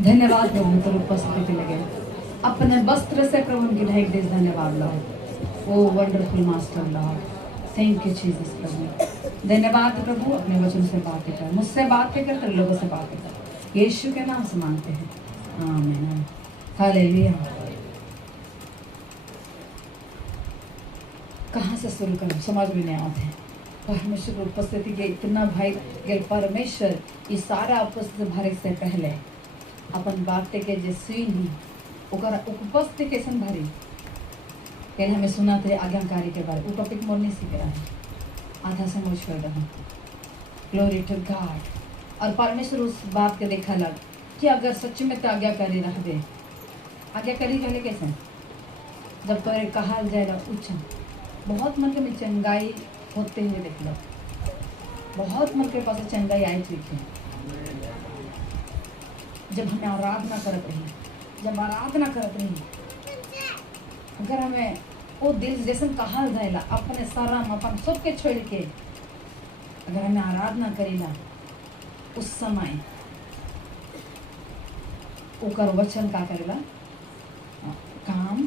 धन्यवाद प्रभु तेरे उपस्थिति लगे अपने वस्त्र से प्रभु उनकी ढक दे। धन्यवाद Lord, O wonderful master Lord, thank you Jesus प्रभु। धन्यवाद प्रभु, अपने वचन से बातें कर, मुझसे बातें कर, तेरे लोगों से बातें कर, यीशु के नाम से मांगते हैं, आमीन। हालेलुया। कहाँ से शुरू करूं समझ में नहीं आते हैं। परमेश्वर की उपस्थिति के इतना भाई ये परमेश्वर ये सारा उपस्थिति भरे से पहले अपन बातें के जे सुनी ओकर उपस्थिति कैसन भरी। पहले हमें सुना थे आज्ञाकारी के बारे, वो टॉपिक मोर नहीं सीख रहा है, आधा समझ कर रहा। Glory to God. और परमेश्वर उस बात के देखा लग कि अगर सच में तो आज्ञाकारी रख दे, आज्ञाकारी कहले कैसे, जब तो कहा जाएगा उच्च बहुत मन के में चंगाई होते हुए देख लो, बहुत मन के पास चंगाई आई थी। जब हमें आराधना करत रही, जब आराधना करत रही, अगर हमें वो दिल जैसन कहा जाएला अपने शर्म अपन सबके छोड़ के अगर हमें आराधना करेला, उस समय ओकर वचन का करेला, काम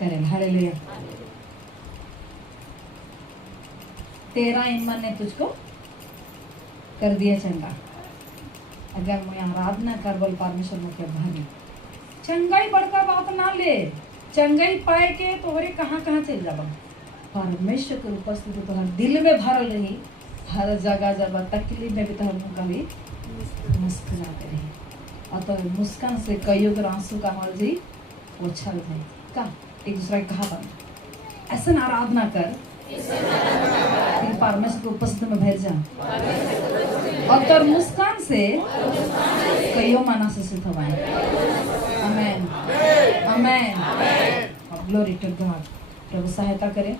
करेला। हालेलुया। तेरा ईमान ने तुझको कर दिया चंगा। अगर मैं आराधना कर बोल परमेश्वर में क्या भागी चंगाई बड़का बात ना ले, चंगाई पाए के तोहरे कहाँ कहाँ चल जाबा। परमेश्वर के उपस्थिति तोहर दिल में भरल रही, हर जगह जब तकलीफ में भी तोहर मुँह कभी मुस्कुराते रही, और तो मुस्कान से कईयों के आंसू का मर जी वो छल जाए का एक दूसरा के कहा बन ऐसा आराधना कर परमेश्वर की उपस्थिति में भर जा, और तोर मुस्कान से कईयों माना से सिद्ध हवाए। Amen amen. Glory to God. प्रभु सहायता करे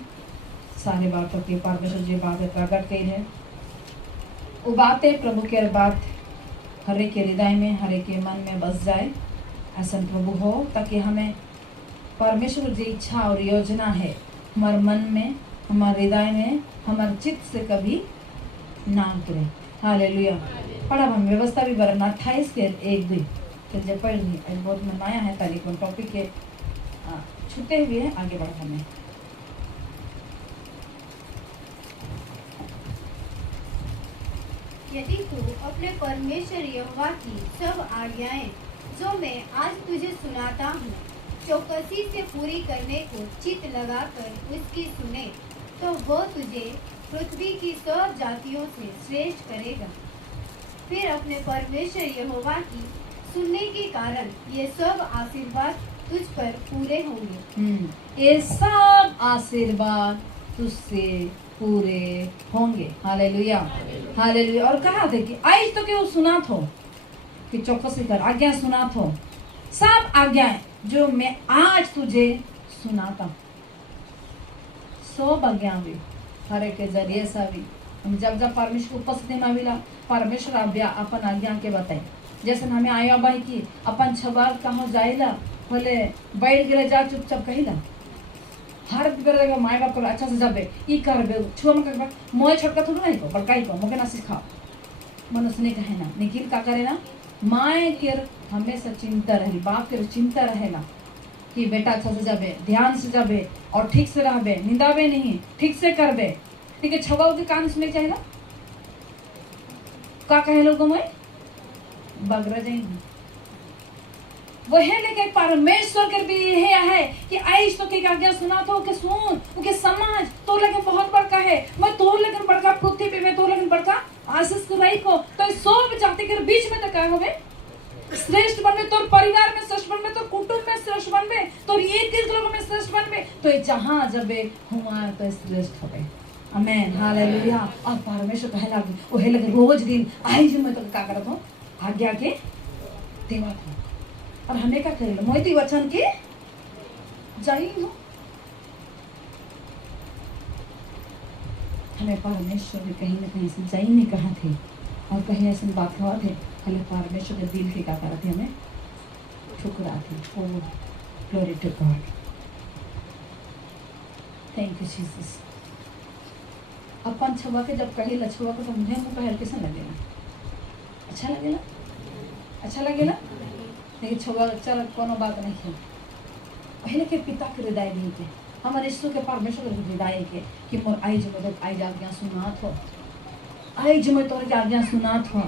सारे बातों की, परमेश्वर जी बातें प्रकट कही है, वो बातें प्रभु के बात हरे के हृदय में, हरे के मन में बस जाए, ऐसा प्रभु हो, ताकि हमें परमेश्वर जी इच्छा और योजना है हमारे मन में, हमारे हृदय में, हमारे चित्त से कभी ना उतरे। हालेलुया। पढ़ा हम व्यवस्था भी बरना 28 के 1-2 तो जब पढ़ ली बहुत में नया है तारीख टॉपिक के छूटे हुए हैं, आगे बढ़ा हमें। यदि तू अपने परमेश्वर यहोवा की सब आज्ञाएं जो मैं आज तुझे सुनाता हूँ चौकसी से पूरी करने को चित लगाकर उसकी सुने, तो वो तुझे पृथ्वी की सब जातियों से श्रेष्ठ करेगा। फिर अपने परमेश्वर यहोवा की सुनने के कारण ये सब आशीर्वाद तुझ पर पूरे होंगे। ये सब आशीर्वाद तुझसे पूरे होंगे। Hallelujah hallelujah. और कहा थे कि आज तो क्यों सुना थो कि चौकसी कर, आज्ञा सुना थो, सब आज्ञाएं जो मैं आज तुझे सुनाता, सब आज्ञा भी हरे के जरिए से भी हम जब परमेश्वर उपस्थिति में मिला, परमेश्वर अपन आज्ञा के बताए। जैसे हमें आया बाई की अपन छबाल कहाँ जाइला बोले बैठ गए जा चुपचाप कहिला, हर बेर माए बाप को अच्छा से जाबे ई करबे छुआ में करबे मोय छोटका थोड़ा नहीं को बड़काई को मोके ना सिखाओ मनुष्य ने कहे ना, लेकिन का करे ना माए के हमेशा चिंता रही, बाप के चिंता रहेला कि बेटा अच्छा से जाबे, ध्यान से जाबे और ठीक से रहबे, निंदाबे नहीं, ठीक से करबे। ठीक है, छबाओ के कान सुने चाहिए ना, का कहे लोगों में बगरा जाएंगे वही। लेकिन परमेश्वर के भी यह है कि आइश तो के आज्ञा सुना तो के सुन उके समाज तो लेकिन बहुत बड़का है, मैं तो लेकिन बड़का पृथ्वी पे, मैं तो लेकिन बड़का आशीष को रही को, तो सब जाति के बीच में तो क्या होवे श्रेष्ठ बनबे, तोर परिवार में श्रेष्ठ बनबे, तोर कुटुंब में श्रेष्ठ बनबे, तोर एक लोगों में श्रेष्ठ बनबे, तो जहां जबे हुआ तो श्रेष्ठ होबे। Amen hallelujah. और परमेश्वर कहला ओहे लगे रोज दिन आई जो मैं तो का करत हूं आज्ञा के देवा था, और हमें क्या करेला मोती वचन के जाई हो। हमें परमेश्वर ने कहीं ना कहीं से जाई नहीं कहा थे, और कहीं ऐसी बात हुआ थे हमें परमेश्वर के दिल के क्या करा थे, हमें ठुकरा थे। O glory to God, thank you Jesus. अपन छुआ के जब कही लछुआ को तो मुझे मुँह कहल कैसा लगेगा, अच्छा लगेला, अच्छा लगेला। लेकिन छोड़ा चल कोनो बात नहीं है। पहले के पिता के हृदय दी के हमारे यीशु के परमेश्वर के हृदय के कि मोर आई जो मतलब आई आज्ञा सुनात हो, आई जो मैं तोरे आज्ञा सुनात हो,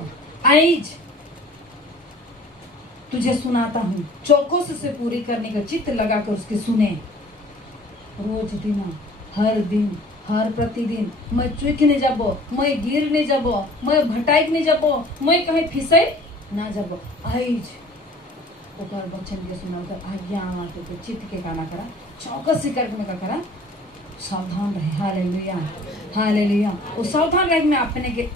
आई तुझे सुनाता हूँ, चौकों से पूरी करने का चित्त लगाकर उसके सुने। रोज दिन हर दिन हर प्रतिदिन मैं चूक नहीं जाबो, मैं गिर नहीं जाबो, मैं भटाइक नहीं जाबो, मैं कहीं फिसै ना जाबो। आइज ओकर वचन के सुना कर आज्ञा आके के चित्त के गाना करा, चौकस से करके में का करा, सावधान रहे। Hallelujah hallelujah. वो सावधान रहे में अपने के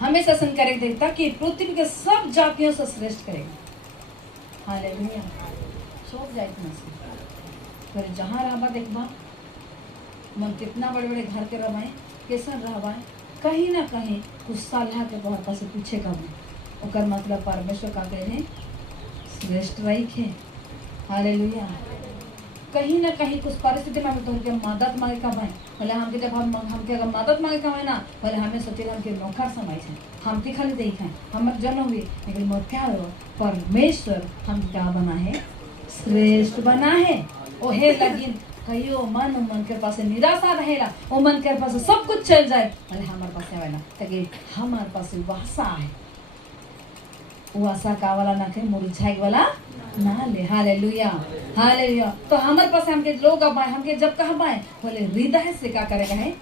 हमेशा सन करे देता कि पृथ्वी के सब जातियों से श्रेष्ठ करेगा। हालेलुया। सोच जाए इतना से फिर जहाँ रहबा देखबा मन कितना बड़े बड़े घर के रवाए कैसा रहवाए, कहीं ना कहीं कुछ साल के बहुत से पीछे का ओकर मतलब परमेश्वर का कहे श्रेष्ठ रही है। हालेलुया। कहीं ना कहीं कुछ परिस्थिति में हम तो मदद मांगे का भाई भले हमके जब हमके अगर मदद मांगे का है ना भले हमें सोचे हमके नौकर समय है हमके खाली देखे हम जन्म हुए, लेकिन मोर क्या हो परमेश्वर हम क्या बना है श्रेष्ठ बना है। ओहे लगिन कहियो मन के पास निराशा रहेला, वो मन के पास सब कुछ चल जाए भले हमारे पास आवेला ताकि हमारे पास आशा है। वो आशा का वाला ना के मुरझाए वाला ना ले। Hallelujah hallelujah. तो हमारे पास हमके लोग अब हमके जब कहा बाए बोले हृदय से क्या करेगा है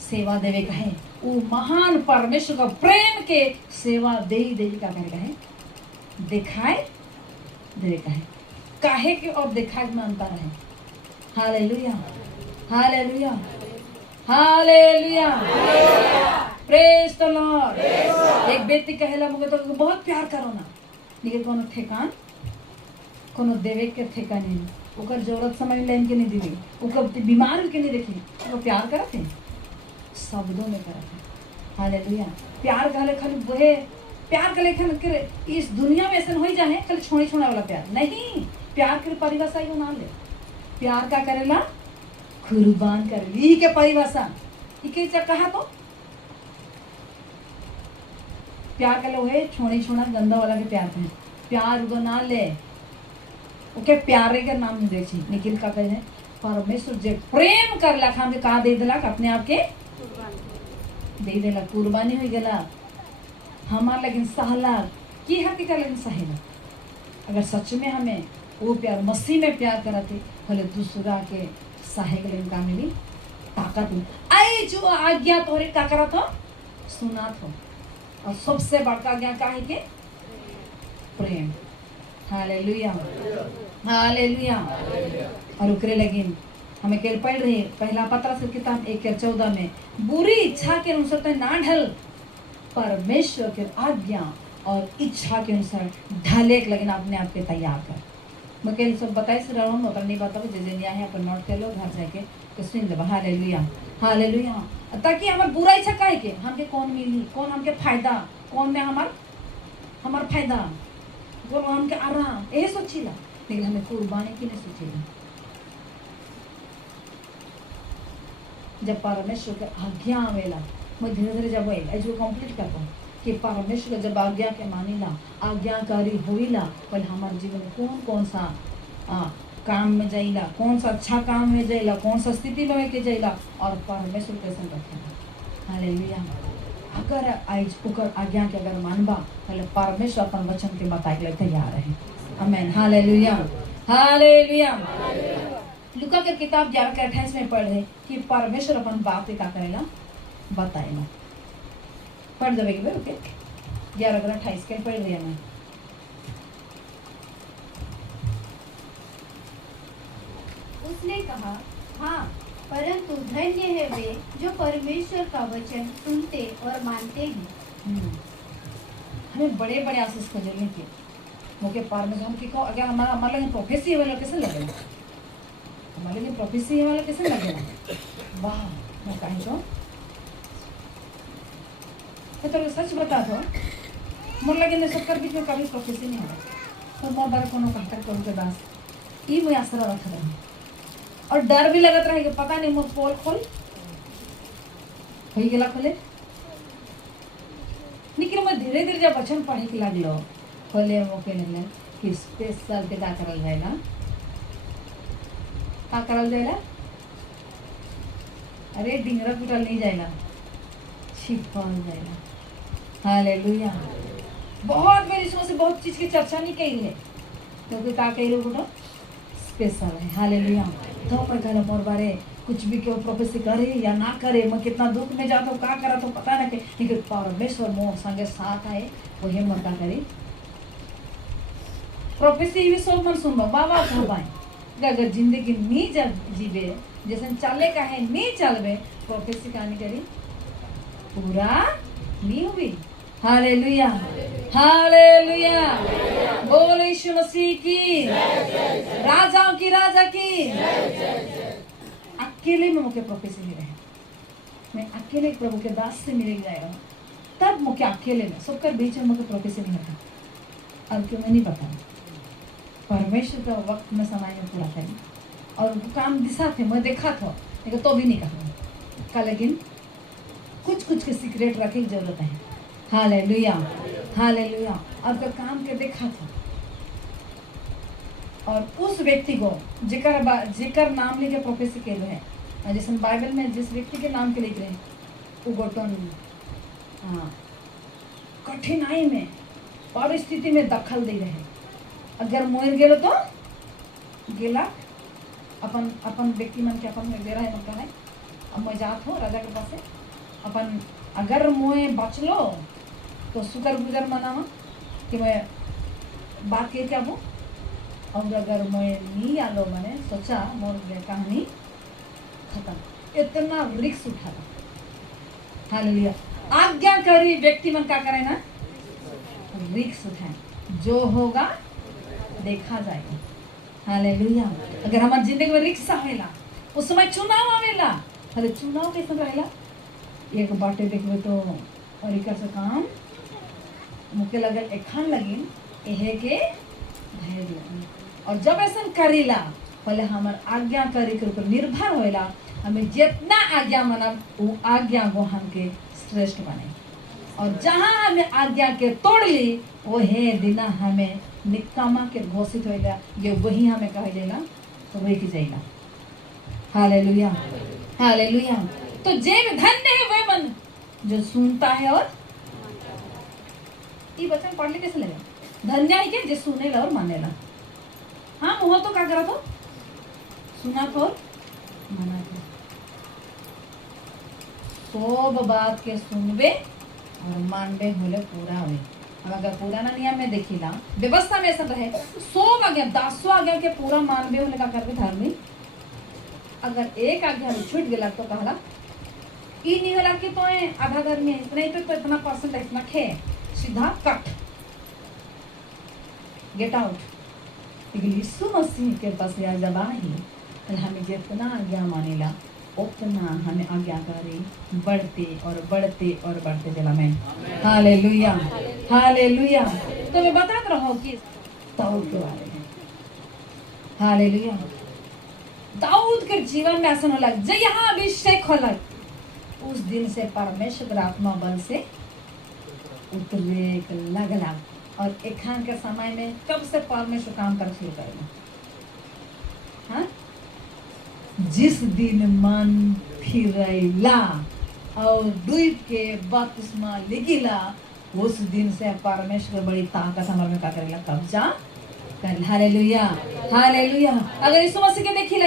सेवा देवे का है, वो महान परमेश्वर का प्रेम के सेवा दे का करेगा है दिखाए देवे का है काहे के और दिखाए में अंतर है। Hallelujah hallelujah hallelujah praise the Lord. एक व्यक्ति कहेला मुझे तो बहुत प्यार करो ना, लेकिन कोनो ठेकान कोनो देवे के ठेकान नहीं, ओकर जरूरत समय लाइन के नहीं दिली, ओकर बीमार के नहीं देखी, वो प्यार करते हैं शब्दों में करते हैं। हालेलुया। प्यार कहले खाली वहे प्यार के लेखन के इस दुनिया में ऐसा हो जाए खाली छोड़े छोड़ा वाला प्यार नहीं, प्यार के परिभाषा ही ना ले। प्यार का करेला कुर्बान करे ई के परिभाषा ई कहा तो प्यार कर लो है छोड़ी छोड़ा गंदा वाला के प्यार है प्यार उगो ना ले ओके प्यारे के नाम नहीं देखी, लेकिन का कहे परमेश्वर जे प्रेम करला हम का दे देला अपने आप के दे देला कुर्बानी हो गला हमार लेकिन सहला की हकीकत लेकिन सहेला। अगर सच में हमें वो प्यार मसीह में प्यार करते भले दूसरा के सहे के लेकिन का मिली ताकत आई जो आज्ञा तोरे का करा था सुना था, और सबसे बड़का आज्ञा का है के प्रेम। Hallelujah hallelujah. और उकरे लगिन हमें केल पढ़ रहे पहला पत्र से किताब 1:14 में बुरी इच्छा के अनुसार ना ढल परमेश्वर के आज्ञा और इच्छा के अनुसार ढले के लगिन अपने आप के तैयार कर। मैं केल सब बताई से रहा हूँ नहीं बताओ जे लिया है अपन नोट कर लो घर जाके तो सुन ले। Hallelujah hallelujah. ताकि हमार बुरा इच्छा काहे के हमके कौन मिली कौन हमके फायदा कौन में हमार फायदा वो हमके आराम यही सोचीला, लेकिन हमें कुर्बानी की नहीं सोचीला। जब परमेश्वर के आज्ञा आवेला मैं धीरे धीरे जब जो कंप्लीट करता कि परमेश्वर जब आज्ञा के मानीला आज्ञाकारी होइला पहले हमारे जीवन में कौन कौन सा काम में जाइला कौन सा अच्छा काम में जाइला कौन सा स्थिति में के जाइला और परमेश्वर कैसे रखेला। हालेलुया। अगर आज ओकर आज्ञा के अगर मानबा पहले परमेश्वर अपन वचन के बताए के लिए तैयार है। आमीन। Hallelujah hallelujah. लूका के किताब 11:28 में पढ़े कि परमेश्वर अपन बाप के का करेला बताएगा। पढ़ देवे के ओके 11:28 के पढ़ दिया मैं। उसने कहा हाँ, परंतु धन्य है वे जो परमेश्वर का वचन सुनते और मानते हैं। हमें बड़े बड़े आशीष को जरूरत है मौके परमेश्वर हम की को अगर हमारा लगे प्रोफेसी वाला कैसे लगेगा हमारे लिए प्रोफेसी वाला कैसे लगेगा वाह मैं कहीं तो सच बता दो मोर लगे सबकर बीच में कभी प्रोफेसी नहीं हो तो मोर बार कोनो कहकर करूँ के पास ये मुझे आसरा रख रहे और डर भी लगत रहे कि पता नहीं मोर पोल खोल हो गला खोले। लेकिन मैं धीरे धीरे जब वचन पढ़े के लगलो खोले मौके नहीं कि स्पेशल के का करल जाएगा, का करल जाएगा, अरे डिंगरा कुटल नहीं जाएगा, छिपल जाएगा। हालेलुया। बहुत मेरी इसमें से बहुत चीज की चर्चा नहीं कही है, क्योंकि का कही लोग तो स्पेशल है। हालेलुया। तो मैं कहला मोर बारे कुछ भी क्यों प्रोफेसी करे या ना करे, मैं कितना दुख में जाता हूँ, का करा तो पता ना के, लेकिन परमेश्वर मोह संगे साथ आए, वही मन का करे प्रोफेसी भी सब मन सुनबो बाबा कह पाए। अगर जिंदगी नहीं जीवे जैसे चले का है नहीं चलवे, प्रोफेसी कहानी करी पूरा नहीं हुई। Hallelujah, hallelujah. बोल यीशु मसीह की, राजाओं की राजा की। अकेले में मुझे प्रोफेसी नहीं रहे, मैं अकेले प्रभु के दास से मिल जाएगा, तब मुझे अकेले में सबकर बीच में मुझे प्रोफेसी नहीं रखा। अब क्यों मैं नहीं पता, परमेश्वर का वक्त में समय में पूरा करें और काम दिशा थे, मैं देखा था, लेकिन तो भी नहीं कहा, लेकिन कुछ कुछ के सीक्रेट रखने की जरूरत है। Hallelujah, hallelujah. और तो काम के देखा था, और उस व्यक्ति को जिकर नाम लेके प्रोफेसी के है, जैसे बाइबल में जिस व्यक्ति के नाम के लिख रहे हैं, वो गोटन कठिनाई में परिस्थिति में दखल दे रहे। अगर मोर गेलो तो गेला अपन अपन व्यक्ति मन के अपन में दे रहा है, मतलब है अब मैं जात हो राजा के पास अपन, अगर मोए बचलो तो शुक्र गुजर मनावा कि मैं बात के क्या हूँ, और अगर मैं नहीं आलो मैंने सोचा मोर कहानी खत्म, इतना रिक्स उठाना। हालेलुया। आज्ञाकारी व्यक्ति मन क्या करे ना, रिक्स उठाए, जो होगा देखा जाएगा। हालेलुया। अगर हमारे जिंदगी में रिक्स आवेला, उस समय चुनाव आवेला, अरे चुनाव कैसे रहेला, एक बाटे देखबे तो और इकर से काम मुके लगल एखान लगिन एहे के भय लगिन, और जब ऐसा करेला पहले हमार आज्ञा करी के ऊपर निर्भर होएला, हमें जितना आज्ञा मानब वो आज्ञा को हमके श्रेष्ठ बने, और जहाँ हमें आज्ञा के तोड़ ली वही दिना हमें निकामा के घोषित होएगा, ये वही हमें कहे जाएगा तो वही की जाएगा। Hallelujah, hallelujah. तो जेब धन्य है वह मन जो सुनता है और ये वचन पढ़ ले कैसे लगे, धन्य है क्या जो सुनेला और मानेला। हाँ मुँह तो क्या करा तो सुना तो और माना तो, सब बात के सुनबे और मानबे होले पूरा हुए। हम अगर पुराना नियम में देखिला व्यवस्था में ऐसा रहे, 100 आज्ञा 10 आज्ञा के पूरा मानबे होले का करबे धार्मिक, अगर एक आज्ञा छूट गया तो कहला ई नहीं होला कि तो आधा घर में इतना ही तो इतना परसेंट इतना खे, सीधा कट, गेट आउट। लेकिन यीशु मसीह के पास या जब आई, हमें जितना आज्ञा मानेला उतना हमें आज्ञाकारी बढ़ते और बढ़ते और बढ़ते चला। मैं हालेलुया, हालेलुया। तो मैं बता रहा हूँ कि दाऊद के बारे में। हालेलुया। दाऊद के जीवन में ऐसा होला जो यहाँ अभिषेक होला, उस दिन से परमेश्वर आत्मा बल से उतरे लगला, और एखान के समय में कब से परमेश्वर काम कर शुरू करेगा। हाँ, जिस दिन मन फिरैला और डूब के बपतिस्मा लेगिला, उस दिन से परमेश्वर बड़ी ताकत हमारे में का करेला, कब्जा कर। Hallelujah, hallelujah. अगर यीशु मसीह के देखिला,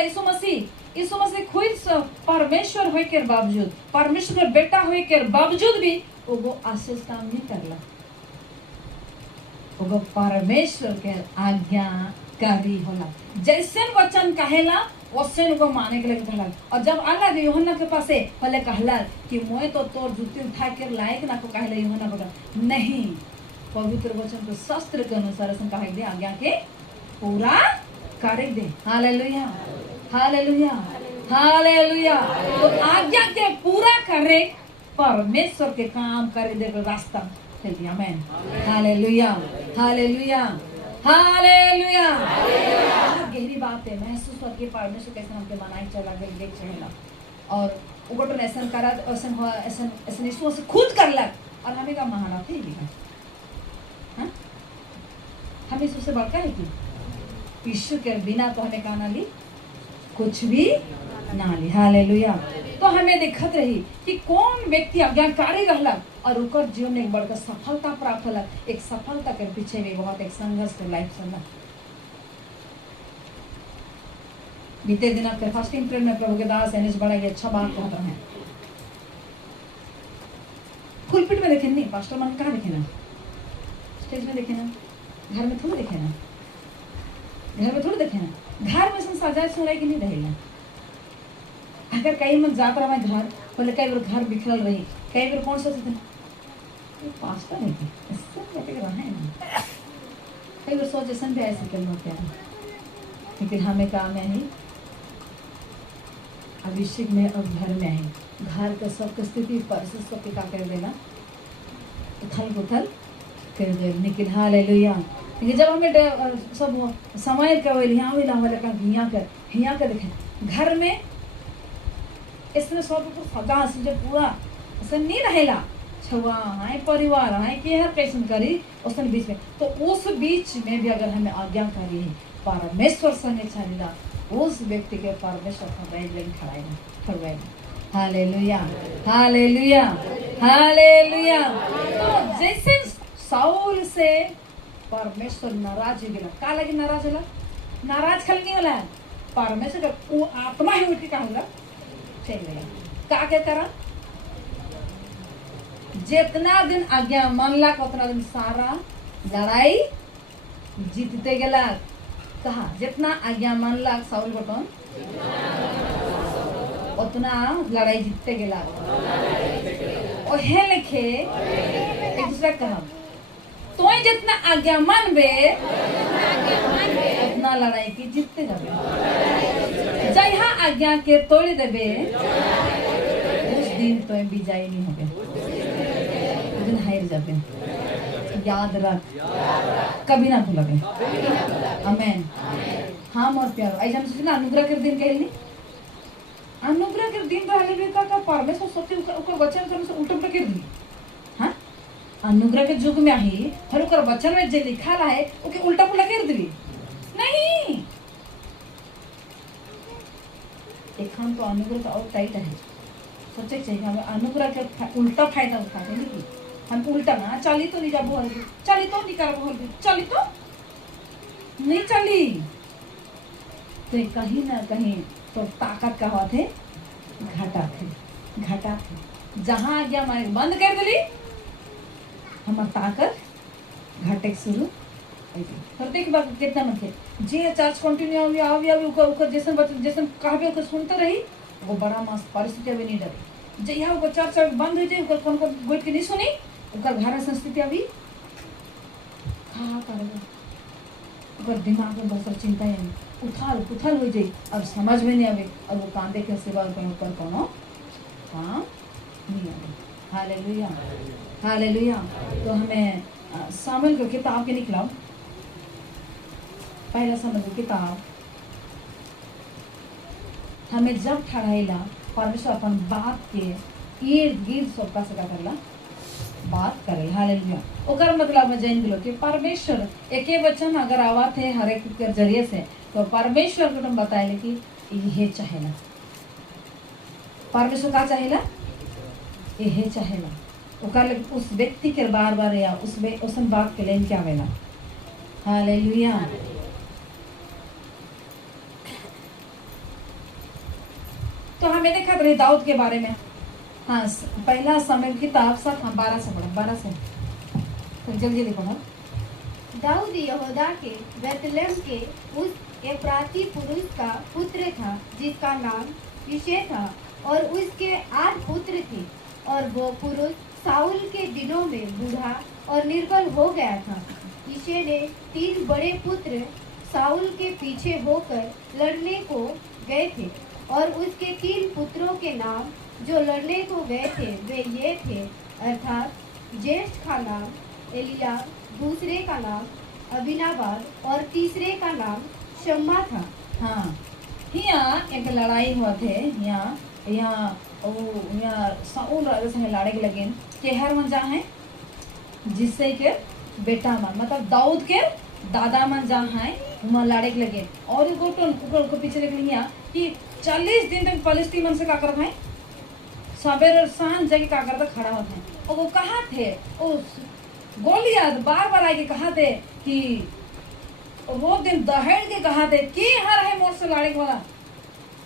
यीशु मसीह खुद परमेश्वर होए के बावजूद, परमेश्वर के बेटा होए के बावजूद भी वो आशीष काम नहीं करला, वो परमेश्वर के आज्ञाकारी होला। जैसे वचन कहेला वैसे उनको माने के लिए कहला। और जब अल्लाह यूहन्ना के पास पहले कहला कि मोए तो तोर जूती उठा कर लायक ना को कहला, यूहन्ना बोला नहीं, पवित्र वचन के शास्त्र के अनुसार ऐसा कहे दे, आज्ञा के पूरा करे दे। Hallelujah, hallelujah, hallelujah. तो आज्ञा के पूरा करे परमेश्वर के काम करे दे रास्ता चल दिया। आमीन, हालेलुया, हालेलुया, हालेलुया। गहरी बात है, महसूस हो कि परमेश्वर कैसे हमके बनाई चला गए देख चला, और वो तो ऐसा करा, ऐसा यीशु से खुद करलक, और हमें का महारात ही लिखा। हाँ, हम यीशु से बड़का है कि यीशु के बिना तो हमें कहा ना ली कुछ भी ना ली। हालेलुया। तो हमें दिखत रही कि कौन व्यक्ति आज्ञाकारी रहला और ओकर जीवन में एक बड़का सफलता प्राप्त होला। एक सफलता के पीछे भी बहुत एक संघर्ष के लाइफ चलना। बीते दिन आपके फास्टिंग पीरियड में प्रभु के दास एनिस बड़ा ही अच्छा बात कहता है। पुलपिट में देखे नहीं, पास्टर मन कहाँ देखे ना, स्टेज में देखे ना, घर में थोड़ा देखे ना, घर में थोड़ा देखे ना, घर में सजाए सुनाई की नहीं रहेगा। अगर कई मन जाता रहा घर बोले कई बार घर बिखरल रही, कई बार कौन सोचते थे पास्टर नहीं थी इससे रहा है ना, कई बार सोच ऐसा भी ऐसे कर लो क्या। लेकिन हमें काम है अभिषेक में और घर में है, घर का सब स्थिति परिस्थिति सबके का कर देना, उथल पुथल कर दे निकल। हालेलुया। लेकिन जब हमें सब समय का यहाँ हिया कर देखे घर में इसमें सब फगा से जो पूरा ऐसा नहीं रहेला छुआ है परिवार है कि हर कैसे करी उस बीच में, तो उस बीच में भी अगर हमें आज्ञा करी है परमेश्वर संगे चलेगा, उस व्यक्ति के परमेश्वर खड़ाएगा। Hallelujah hallelujah hallelujah. तो जैसे साउल से परमेश्वर नाराज हो गया, का लगे नाराज होला, नाराज खल नहीं होला, परमेश्वर का वो आत्मा ही उठ के कहा चल गया। का क्या करा, जितना दिन आज्ञा मानला उतना दिन सारा लड़ाई जीतते गेला। कहा जितना आज्ञा मानला साउल बटन उतना लड़ाई जीतते गेला। ओहे लिखे एक दूसरा कहा तो जितना आज्ञा मानबे उतना लड़ाई की जीतते जाबे। जहाँ आज्ञा के तोड़ देबे उस दिन तो विजयी नहीं होगे, उस दिन हार जाबे। याद रख, कभी ना भूलबे। आमेन। हम और प्यार ऐसा सोचे ना अनुग्रह के दिन कहली, अनुग्रह के दिन रहले भी का परमेश्वर सोचे ओकर वचन से उल्टा कर दी। हां अनुग्रह के युग में आई हर ओकर वचन में जे लिखा है ओके उल्टा पुल्टा कर दी नहीं। एक हम तो अनुग्रह का और टाइट है, सोचे चाहिए हम अनुग्रह के उल्टा फायदा उठाते नहीं। हम उल्टा ना चली तो नहीं जा बोल, चली तो नहीं कर बोल, चली तो नहीं चली, तो कहीं ना कहीं तो ताकत का हुआ थे घाटा थे। जहाँ आज्ञा मारे बंद कर दिली हमार ताकत घाटे शुरू। प्रत्येक बार कितना मन थे जे चर्च कंटिन्यू आवी ओकर जैसन कहबे ओकर सुनते रही, वो बड़ा मस्त परिस्थिति अभी नहीं डरे। जे यहाँ ओकर चर्च बंद हो जाए ओकर कौन बैठ के नहीं सुनी, ओकर घर में संस्कृति अभी कहा करेगा, ओकर दिमाग में बहुत सारी चिंता है उथल हो जाए, अब समझ में नहीं आवे, अब वो कांदे के सिवा ऊपर कोनो काम नहीं आवे। Hallelujah hallelujah. तो हमें सामुएल की किताब के निकला पहला सामुएल की किताब, हमें जब ठहराइला परमेश्वर अपन बात के इर्द गिर्द सबका से करला बात करे। हालेलुया। ओकर मतलब में जान दिलो कि परमेश्वर एके वचन अगर आवत है हर एक के जरिए से, तो परमेश्वर को तुम बताइले कि यह चाहेला, परमेश्वर का चाहेला यह चाहेला, ओकर उस व्यक्ति के बार बार या उस बात के लेन क्या आवेला। हालेलुया। तो हमें देखा रहे दाऊद के बारे में। हाँ पहला सामुएल किताब 12 से पढ़ा, 12 से तो जल्दी देखो ना। दाऊद यहूदा के बेतलेहम के उस एफ्राती पुरुष का पुत्र था जिसका नाम यिशै था, और उसके 8 पुत्र थे, और वो पुरुष साउल के दिनों में बूढ़ा और निर्बल हो गया था। यिशै ने 3 बड़े पुत्र साउल के पीछे होकर लड़ने को गए थे, और उसके 3 पुत्रों के नाम जो लड़ने को गए थे वे ये थे, अर्थात ज्येष्ठ का नाम एलियाब, दूसरे का नाम अबीनादाब और तीसरे का नाम शम्मा था। हाँ यहाँ एक लड़ाई हुआ थे, यहाँ साउल राजा संग लड़े के लगे के हर मन जहाँ है जिससे के बेटा मन मतलब दाऊद के दादा मन जहाँ है वहाँ लड़े के लगे और एगो को पीछे देख लिया कि 40 दिन तक फलस्तीन मन से का करत है सवेरे और सांझ जाके का करता खड़ा होता है और वो कहा थे उस गोलियत बार बार आके कहा थे कि रोज दिन दहेड़ के कहा थे कि हर है मोर से लड़े वाला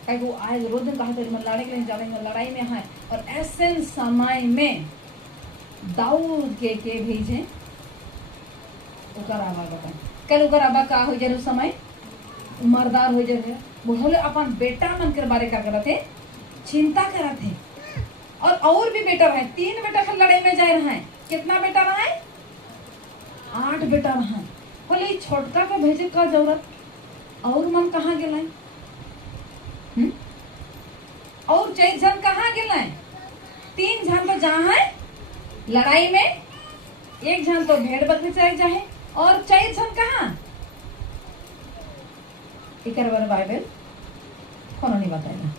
कहीं वो आज रोज दिन कहा थे मैं लड़े के लिए जाएंगे लड़ाई में है और ऐसे समय में दाऊद के भेजे आबा बताए कल उकर आबा का हो जाए उस समय उमरदार हो जाए बोले अपन बेटा मन के बारे का करते चिंता करते और भी बेटा रहे 3 बेटा फिर लड़ाई में जाए रहा है कितना बेटा रहा है 8 बेटा रहा है बोले छोटका के भेजे का जरूरत और मन कहाँ गेला और 4 जन कहाँ गेला 3 जन तो जहाँ है लड़ाई में 1 जन तो भेड़ बकरी चराई जाए और 4 जन कहाँ एक बार बाइबल कौन नहीं बताएगा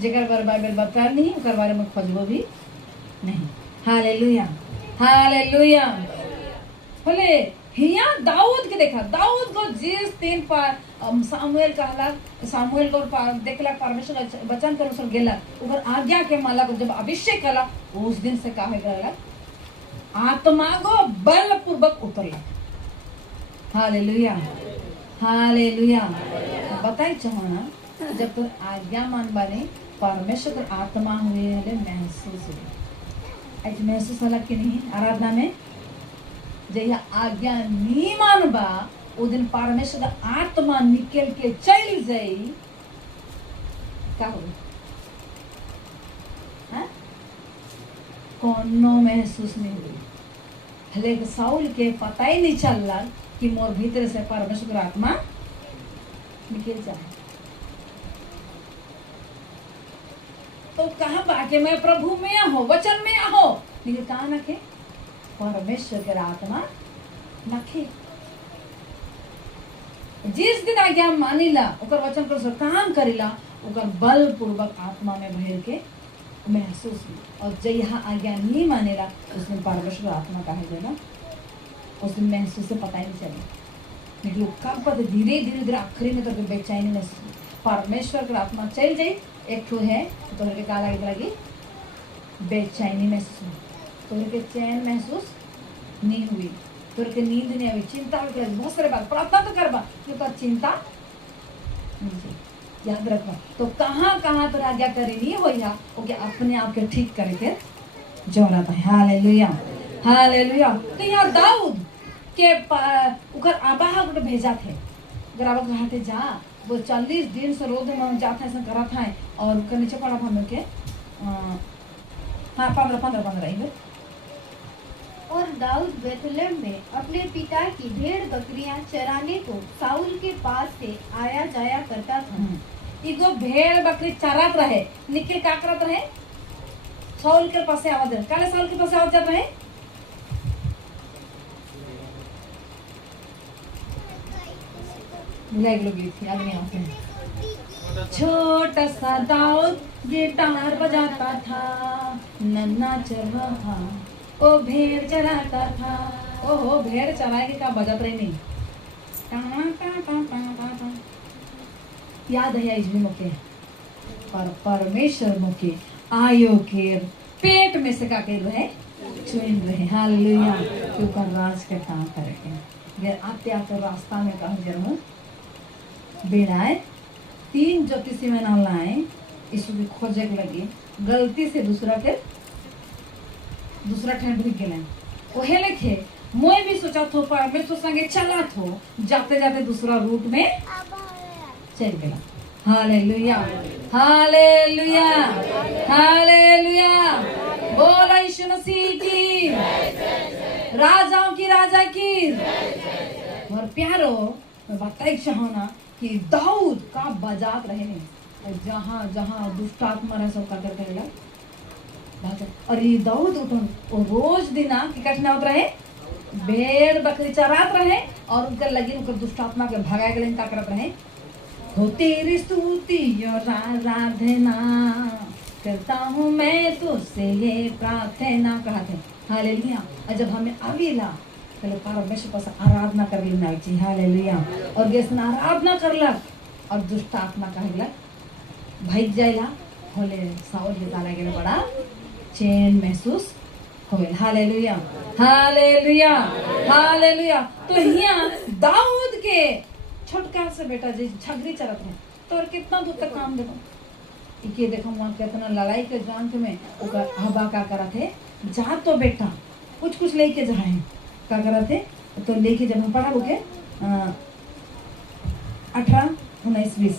जेकर बार बाइबल बता नहीं उकर बारे में खोजबो भी नहीं हालेलुया हालेलुया बोले हिया दाऊद के देखा दाऊद को जिस दिन पर सामुएल कहला सामुएल को देखला परमेश्वर वचन के अनुसार गेला उकर आज्ञा के माला को जब अभिषेक कला उस दिन से का हो गया आत्मा को बलपूर्वक उतरला हालेलुया हालेलुया बताई चाहना जब तुम आज्ञा मान बने परमेश्वर आत्मा हुए महसूस हुए आज महसूस होला कि नहीं आराधना में जहिया आज्ञा नहीं मानबा वो दिन परमेश्वर आत्मा निकल के चल जाई का हो कोनो महसूस नहीं हुई लेकिन साउल के पता ही नहीं चल रहा कि मोर भीतर से परमेश्वर आत्मा निकल जाए तो कहा बाके मैं प्रभु में आहो वचन में आहो लेकिन कहा नखे परमेश्वर के आत्मा नखे जिस दिन आज्ञा मानिला ओकर वचन को काम करिला ओकर बल पूर्वक आत्मा में भर के महसूस हुई और जब यहाँ आज्ञा नहीं मानेला उस दिन परमेश्वर आत्मा कहे जाएगा उस दिन महसूस से पता ही नहीं चले लेकिन कब पता धीरे धीरे आखिरी में तो बेचैनी महसूस परमेश्वर की आत्मा चल जाए एक तो है तो के का लगी बेचैनी महसूस हुई तो के चैन महसूस नहीं हुई तो के नींद नहीं आई चिंता हो बहुत सारे बात प्रार्थना तो करबा तो चिंता नहीं याद रखबा तो कहाँ कहाँ तो आज्ञा करे नहीं हो या ओके अपने आप के ठीक करे के जरूरत है हालेलुया हालेलुया तो यहाँ दाऊद के उकर आबा को भेजा थे अगर आबा कहते जा वो 40 दिन से रोज में जाता ऐसा करा था और उसका नीचे पड़ा था हम के हाँ 15 और दाऊद बेथलेहम में अपने पिता की भेड़ बकरियां चराने को साउल के पास से आया जाया करता था इगो भेड़ बकरी चरात रहे निकल का करत रहे साउल के पास से आवाज काले साउल के पास से आवाज जात रहे आदमी आते हैं छोटा सा दाऊद गिटार बजाता था नन्ना चढ़ा था ओ भेड़ चराता था ओहो भेड़ चराए के का बजत रही नहीं याद है इस भी मौके पर परमेश्वर मौके आयो के पेट में से का कर रहे चुन रहे हालेलुया क्योंकि राज के काम करेंगे ये आते आते रास्ता में कहा जरूर बेड़ाए 3 ज्योतिषी में नाम लाए इसको खोजे के लगे गलती से दूसरा ठंड भी गए वही लिखे मैं भी सोचा थो पर मैं तो संगे चला थो जाते जाते दूसरा रूट में चल गया हालेलुया हालेलुया हालेलुया बोलो यीशु मसीह की राजाओं की राजा की और प्यारो मैं बताई चाहूँ ना कि दाऊद का बजात रहे जहाँ जहाँ दुष्ट आत्मा रहे सब कर करेगा और ये दाऊद उठो रोज दिना की कठिना होता रहे भेड़ बकरी चरात रहे और उनका लगी उनका दुष्ट आत्मा के भगा के लिए करत रहे हो तेरी स्तुति और आराधना करता हूँ मैं तुझसे ये प्रार्थना कहते हालेलुया और जब हमें आवेला पहले परमेश्वर पास आराधना कर लेना चाहिए। हालेलुया। और गेसन आराधना करलक और दुष्ट आत्मा कहलक भाग जाइला होले साउल के ताला के बड़ा चैन महसूस होल। Hallelujah hallelujah hallelujah. तो यहाँ दाऊद के छोटका से बेटा जी झगड़ी चलत है तो और कितना दूर तक काम देखो इके देखो वहाँ कितना लड़ाई के जान के में ओकर हवा का करा थे जा तो बेटा कुछ कुछ लेके जा है का करा थे तो लेके जब हम पढ़ा लोगे 18 19 20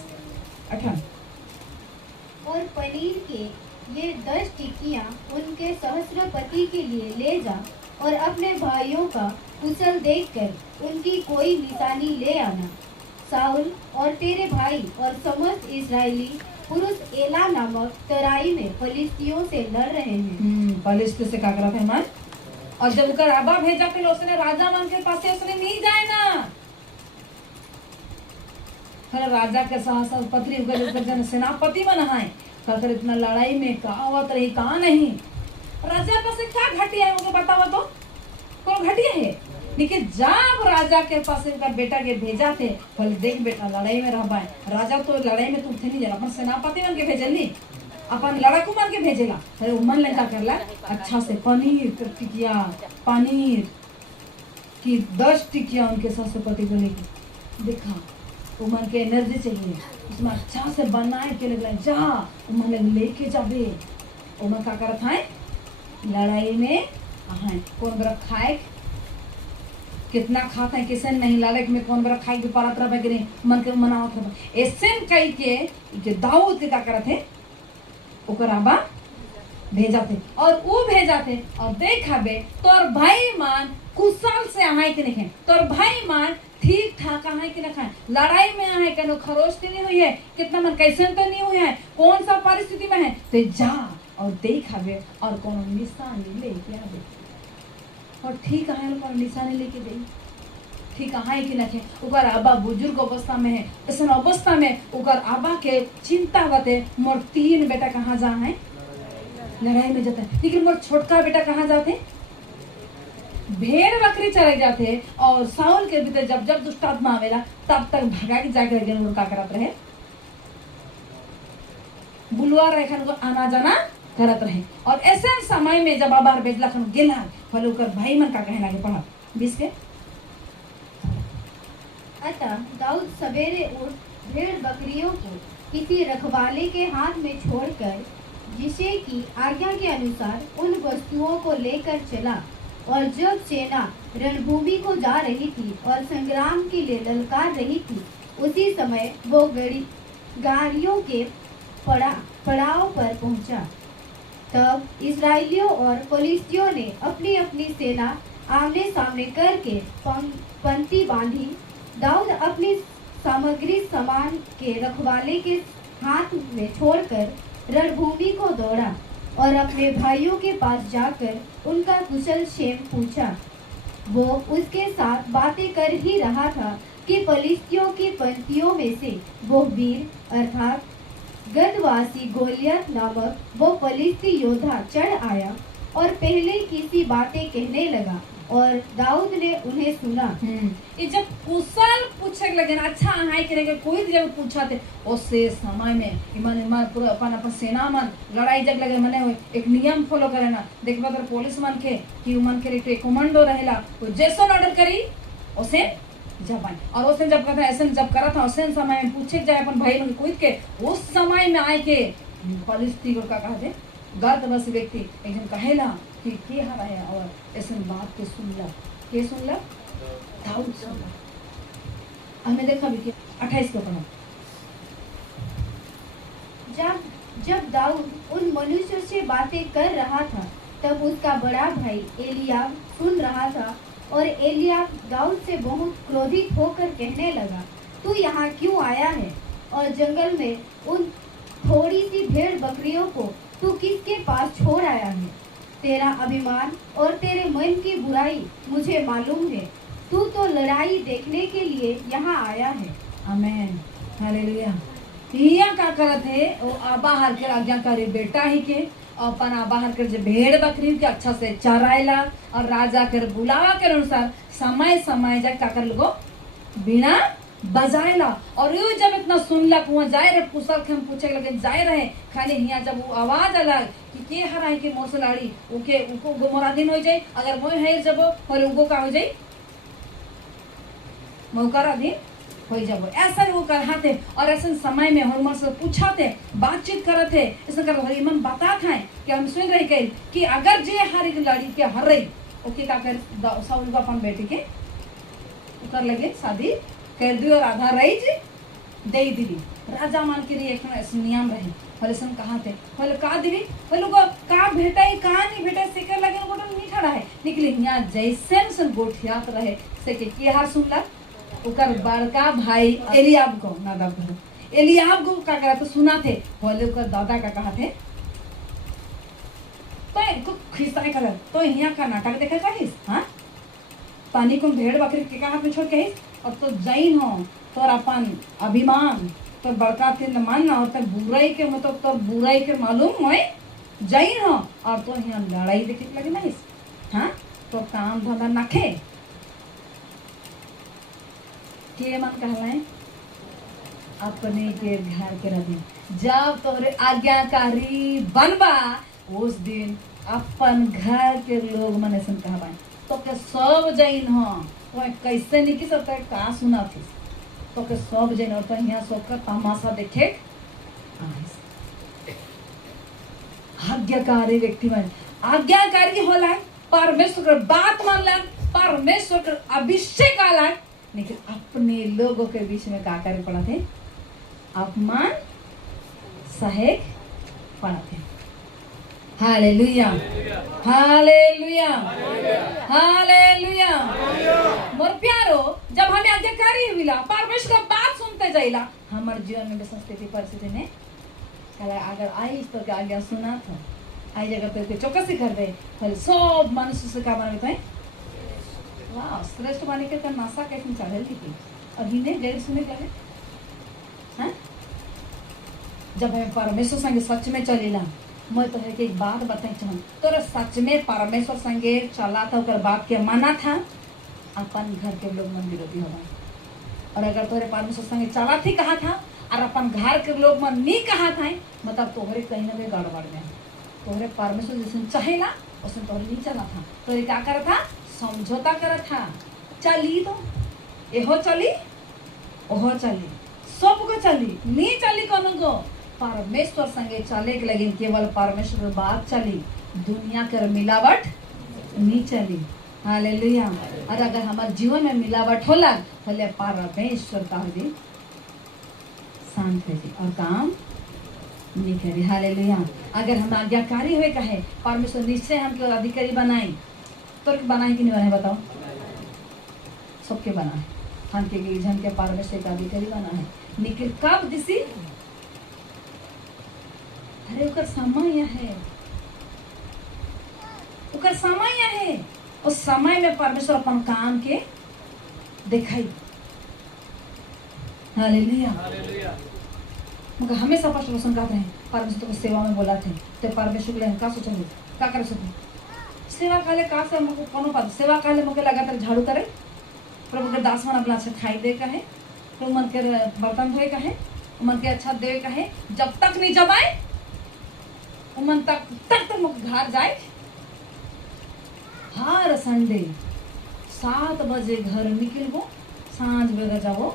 18 और पनीर के ये 10 टिक्कियाँ उनके सहस्त्रपति के लिए ले जा और अपने भाइयों का कुशल देखकर उनकी कोई निशानी ले आना। साउल और तेरे भाई और समस्त इस्राएली पुरुष एला नामक तराई में फलिस्तियों से लड़ रहे हैं। फलिस्ती से का करा थे मन और जब उकर अब्बा भेजा फिर उसने राजा मान के पास उसने नहीं जाए ना फिर राजा के साथ पत्री उगर जन सेनापति मन है कर इतना लड़ाई में कहावत रही कहा नहीं राजा पास क्या घटिया है मुझे बताओ तो कौन घटिया है लेकिन जब राजा के पास इनका बेटा के भेजा थे बोले देख बेटा लड़ाई में रह पाए राजा तो लड़ाई में तुम थे नहीं जाना अपन सेनापति मन के भेजल नहीं अपन लड़ाकू मान के भेजेला अरे उमन लंका करला अच्छा से पनीर टिकिया पनीर की 10 टिकिया उनके सहस्त्रपति को लेके देखा उमन के एनर्जी चाहिए उसमें अच्छा से बनाए के लग जा उमन लेके जाबे उमन का करत है लड़ाई में कौन बरा खाए कितना खाते हैं किसन नहीं लड़ाई में कौन बरा खाए के पारत रह के मन के मनावत रह ऐसे कई के दाऊद के का करत है ओकर आबा भेजा थे और वो भेजा थे और देखा बे तोर भाई मान कुशल से आहाय के नहीं तोर भाई मान ठीक ठाक आहाय के नहीं लड़ाई में आहाय कनो खरोच नहीं हुई है कितना मन कैसे तो नहीं हुई है कौन सा परिस्थिति में है तो जा और देखा बे और कौन निशानी लेके आवे और ठीक आहाय और निशानी लेके दे ठीक आहाय कि नहीं ओकर आबा बुजुर्ग अवस्था में है ऐसा अवस्था में ओकर आबा के चिंता होते मोर 3 बेटा कहाँ जा है लड़ाई में जाते लेकिन मोर छोटका बेटा कहाँ जाते भेड़ बकरी चले जाते और साउल के भीतर जब जब दुष्ट आत्मा आवेला तब तक भगा के जाके लगे उनका करत रहे बुलवा रहे खन को आना जाना करत रहे और ऐसे समय में जब बाबा भेजला खन गेला फल ओकर भाई मन का कहना के पढ़ा 20 के अतः दाऊद सवेरे उठ भेड़ बकरियों को किसी रखवाले के हाथ में छोड़कर जिसे की आज्ञा के अनुसार उन वस्तुओं को लेकर चला और जब सेना रणभूमि को जा रही थी और संग्राम के लिए ललकार रही थी उसी समय वो गाड़ियों के पड़ाव पर पहुंचा। तब इस्राएलियों और फलिस्तियों ने अपनी अपनी सेना आमने सामने करके पंक्ति बांधी। दाऊद अपनी सामग्री सामान के रखवाले के हाथ में छोड़कर रणभूमि को दौड़ा और अपने भाइयों के पास जाकर उनका कुशल क्षेम पूछा। वो उसके साथ बातें कर ही रहा था कि फलिस्तियों की पंक्तियों में से वो वीर अर्थात गदवासी गोलियत नामक वो फलिस्ती योद्धा चढ़ आया और पहले किसी बातें कहने लगा और दाऊद ने उन्हें सुना। ये जब कुशल पूछे लगे अच्छा हाय करेंगे कोई जब पूछा थे उससे समय में ईमान पूरा अपन सेना मन लड़ाई जग लगे मने हुए एक नियम फॉलो करे ना देखबा तर पुलिस मन के कि मन के एक कमांडो रहेला तो जैसा ऑर्डर करी उसे जबान और उसने जब कहा ऐसे जब करा था उसे समय में पूछे जाए अपन भाई मन कोई के उस समय में आए के फलिस्ती को का कहते गर्द बस व्यक्ति एक जन कहेला कि के हरा है और ऐसे बात के सुनला के सुनला दाऊद सुनला हमने देखा भी कि 28 को पढ़ा जब दाऊद उन मनुष्यों से बातें कर रहा था तब उसका बड़ा भाई एलियाब सुन रहा था और एलियाब दाऊद से बहुत क्रोधित होकर कहने लगा तू यहाँ क्यों आया है और जंगल में उन थोड़ी सी भेड़ बकरियों को तू किसके पास छोड़ आया है। तेरा अभिमान और तेरे मन की बुराई मुझे मालूम है। तू तो लड़ाई देखने के लिए यहाँ आया है। Amen hallelujah. हिया का करत है ओ आबा हर के आज्ञाकारी बेटा ही के अपना बाहर कर जो भेड़ बकरी के अच्छा से चरायला और राजा कर बुलावा के अनुसार समय समय जा का कर लगो बिना बजायला। और यू जब इतना सुनलक वहाँ जाए रहे कुशल के हम पूछे लगे जाए रहे खाली यहाँ जब वो आवाज अलग कि के हराई के मोर से लाड़ी उके उको गोमरा दिन हो जाए अगर मोय है जब और उको का हो जाए मौका दिन हो जब ऐसा वो करते और ऐसे समय में हनुमान से पूछाते बातचीत करते ऐसा कर हरिमन बता था कि हम सुन रहे कह कि अगर जे हर एक लड़ी के हर रही ओके का कर साउल का अपन बेटी के कर लगे शादी कर दी और आधा रही जी दे दिली राजा मान के लिए एक नियम रहे बोले सन कहा थे बोले का दिवी बोले को का भेटाई का नहीं भेटाई से कर लगे गोटन नहीं खड़ा है निकले यहाँ जैसे सन गोठियात रहे से के हार सुनला उकर बड़का भाई एलियाब को नादाब को एलियाब को का करा तो सुना थे बोले उकर दादा का कहा थे तो इनको खिस्सा कर तो यहाँ का नाटक देखा कहिस हाँ पानी को भेड़ बकरी के हाथ में छोड़ कहिस और तो जैन हो तोर अपन अभिमान तो बड़का तीन मानना और तो बुराई के मतलब तो बुराई के मालूम है जैन हो और तो यहाँ लड़ाई देखे लगे ना इस हाँ तो काम धंधा नखे के मन कहलाए अपने के घर के रही जब तोरे आज्ञाकारी बनबा उस दिन अपन घर के लोग मने सन कहबा तो के सब जैन हो तो कैसे नहीं की सकता का सुना थी तो के सब जैन और तो यहाँ सब का तमाशा देखे आज्ञाकारी व्यक्ति मन आज्ञाकारी होला परमेश्वर के बात मानला परमेश्वर के अभिषेक आला लेकिन अपने लोगों के बीच में क्या करे पड़ा थे अपमान सहे पड़ा थे हालेलुया हालेलुया हालेलुया मोर प्यारो जब हमें आज्ञाकारी मिला परमेश्वर का बात सुनते जाइला हमारे जीवन में संस्कृति परिस्थिति में कल अगर आई तो क्या आज्ञा सुना था आई जगह पे चौकसी कर दे फिर सब मनुष्य से क्या मानते हैं वाह श्रेष्ठ माने के नासा कैसे चढ़े थी अभी ने गैर सुने लगे हाँ जब हमें परमेश्वर संगे सच में चलेला मैं तो है कि एक बात बताई चाहूँ तो सच में परमेश्वर संगे चला था और बात के माना था अपन घर के लोग मन विरोधी होगा और अगर तोरे परमेश्वर संगे चला थी कहा था और अपन घर के लोग मन नहीं कहा था मतलब तोहरे कहीं ना कहीं गड़बड़ में तोहरे परमेश्वर जैसे चाहेला उसने तोहरे नहीं चला था तोरे क्या करा था समझौता करा था चली तो एहो चली ओहो चली सबको चली नहीं चली कोनो को परमेश्वर संगे चले के लगी केवल परमेश्वर बात चली दुनिया कर मिलावट नहीं चली हालेलुया और अगर हमारे जीवन में मिलावट होला भले परमेश्वर का हो शांत है और काम नहीं करी हालेलुया अगर हम आज्ञाकारी हुए कहे परमेश्वर निश्चय हमको अधिकारी बनाए तो बनाए कि नहीं बनाए बताओ सबके बना है हम के गिरजन के परमेश्वर का अधिकारी बना है निकल कब दिसी अरे उकर समय है उकर समय है उस समय में परमेश्वर अपन काम के दिखाई हालेलुया मगर हमेशा परमेश्वर कहते हैं परमेश्वर को सेवा में बोला थे तो परमेश्वर के लिए का सोचेंगे क्या कर सकते सेवा काले का से हमको कोनो बात सेवा काले मके लगातार झाड़ू करे प्रभु के दास मन अपना अच्छा खाई दे का है तो मन के बर्तन धोए का है मन के अच्छा दे का है जब तक नहीं जबाए मन तक तक घर जाए हर संडे 7 बजे घर निकल गो सांझ बेगा जाओ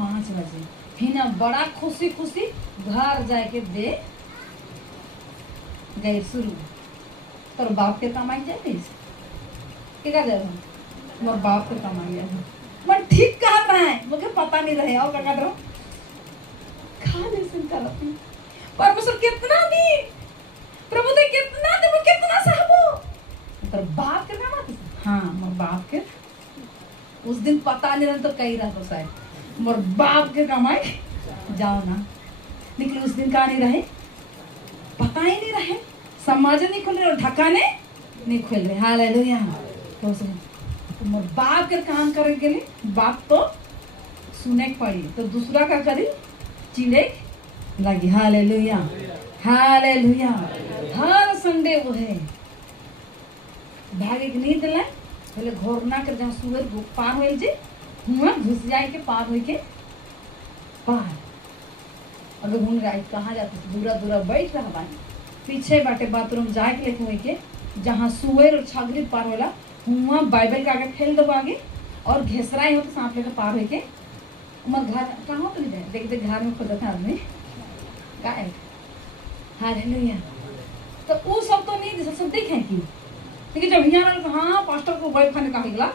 5 बजे फिर बड़ा खुशी खुशी घर जाए के दे गए शुरू तोर बाप के कमाई जाए क्या जाए मोर बाप के कमाई जाए मैं ठीक कहता है मुझे पता नहीं रहे और क्या करो खा ले सुन कर परमेश्वर कितना दी प्रभु ने कितना दे वो कितना साहबो तोर बाप के नाम आते हाँ मोर बाप के उस दिन पता नहीं रहा तो कही रहा तो शायद मोर बाप के कमाई जाओ ना लेकिन उस दिन का नहीं रहे पता ही नहीं रहे समाज नहीं खोल रहे और ढकाने नहीं खोल रहे हालेलुया तो मोर बाप के काम करे के लिए बाप तो सुने पड़ी तो दूसरा का करी चिड़े लगी हालेलुया हालेलुया हर संडे वो है भागे के नहीं दिलाए पहले घोरना कर जहाँ सुअर पार हो जे हुआ घुस जाए के पार हो के पार अगर घूम रहा कहाँ जाते दूरा दूरा बैठ रहा बानी पीछे बाटे बाथरूम जाए के लेके हुए के जहाँ सुअर और छागरी पार होला हुआ बाइबल का आगे फैल दो आगे और घेसराई हो तो सांप लेकर पार हो के उमर घर कहाँ तो नहीं जाए देख देख घर में खुद था आदमी गाय हालेलुया तो वो सब तो नहीं सब देखे कि लेकिन जब यहाँ हाँ पास्टर को वाइफ खाने का हिगला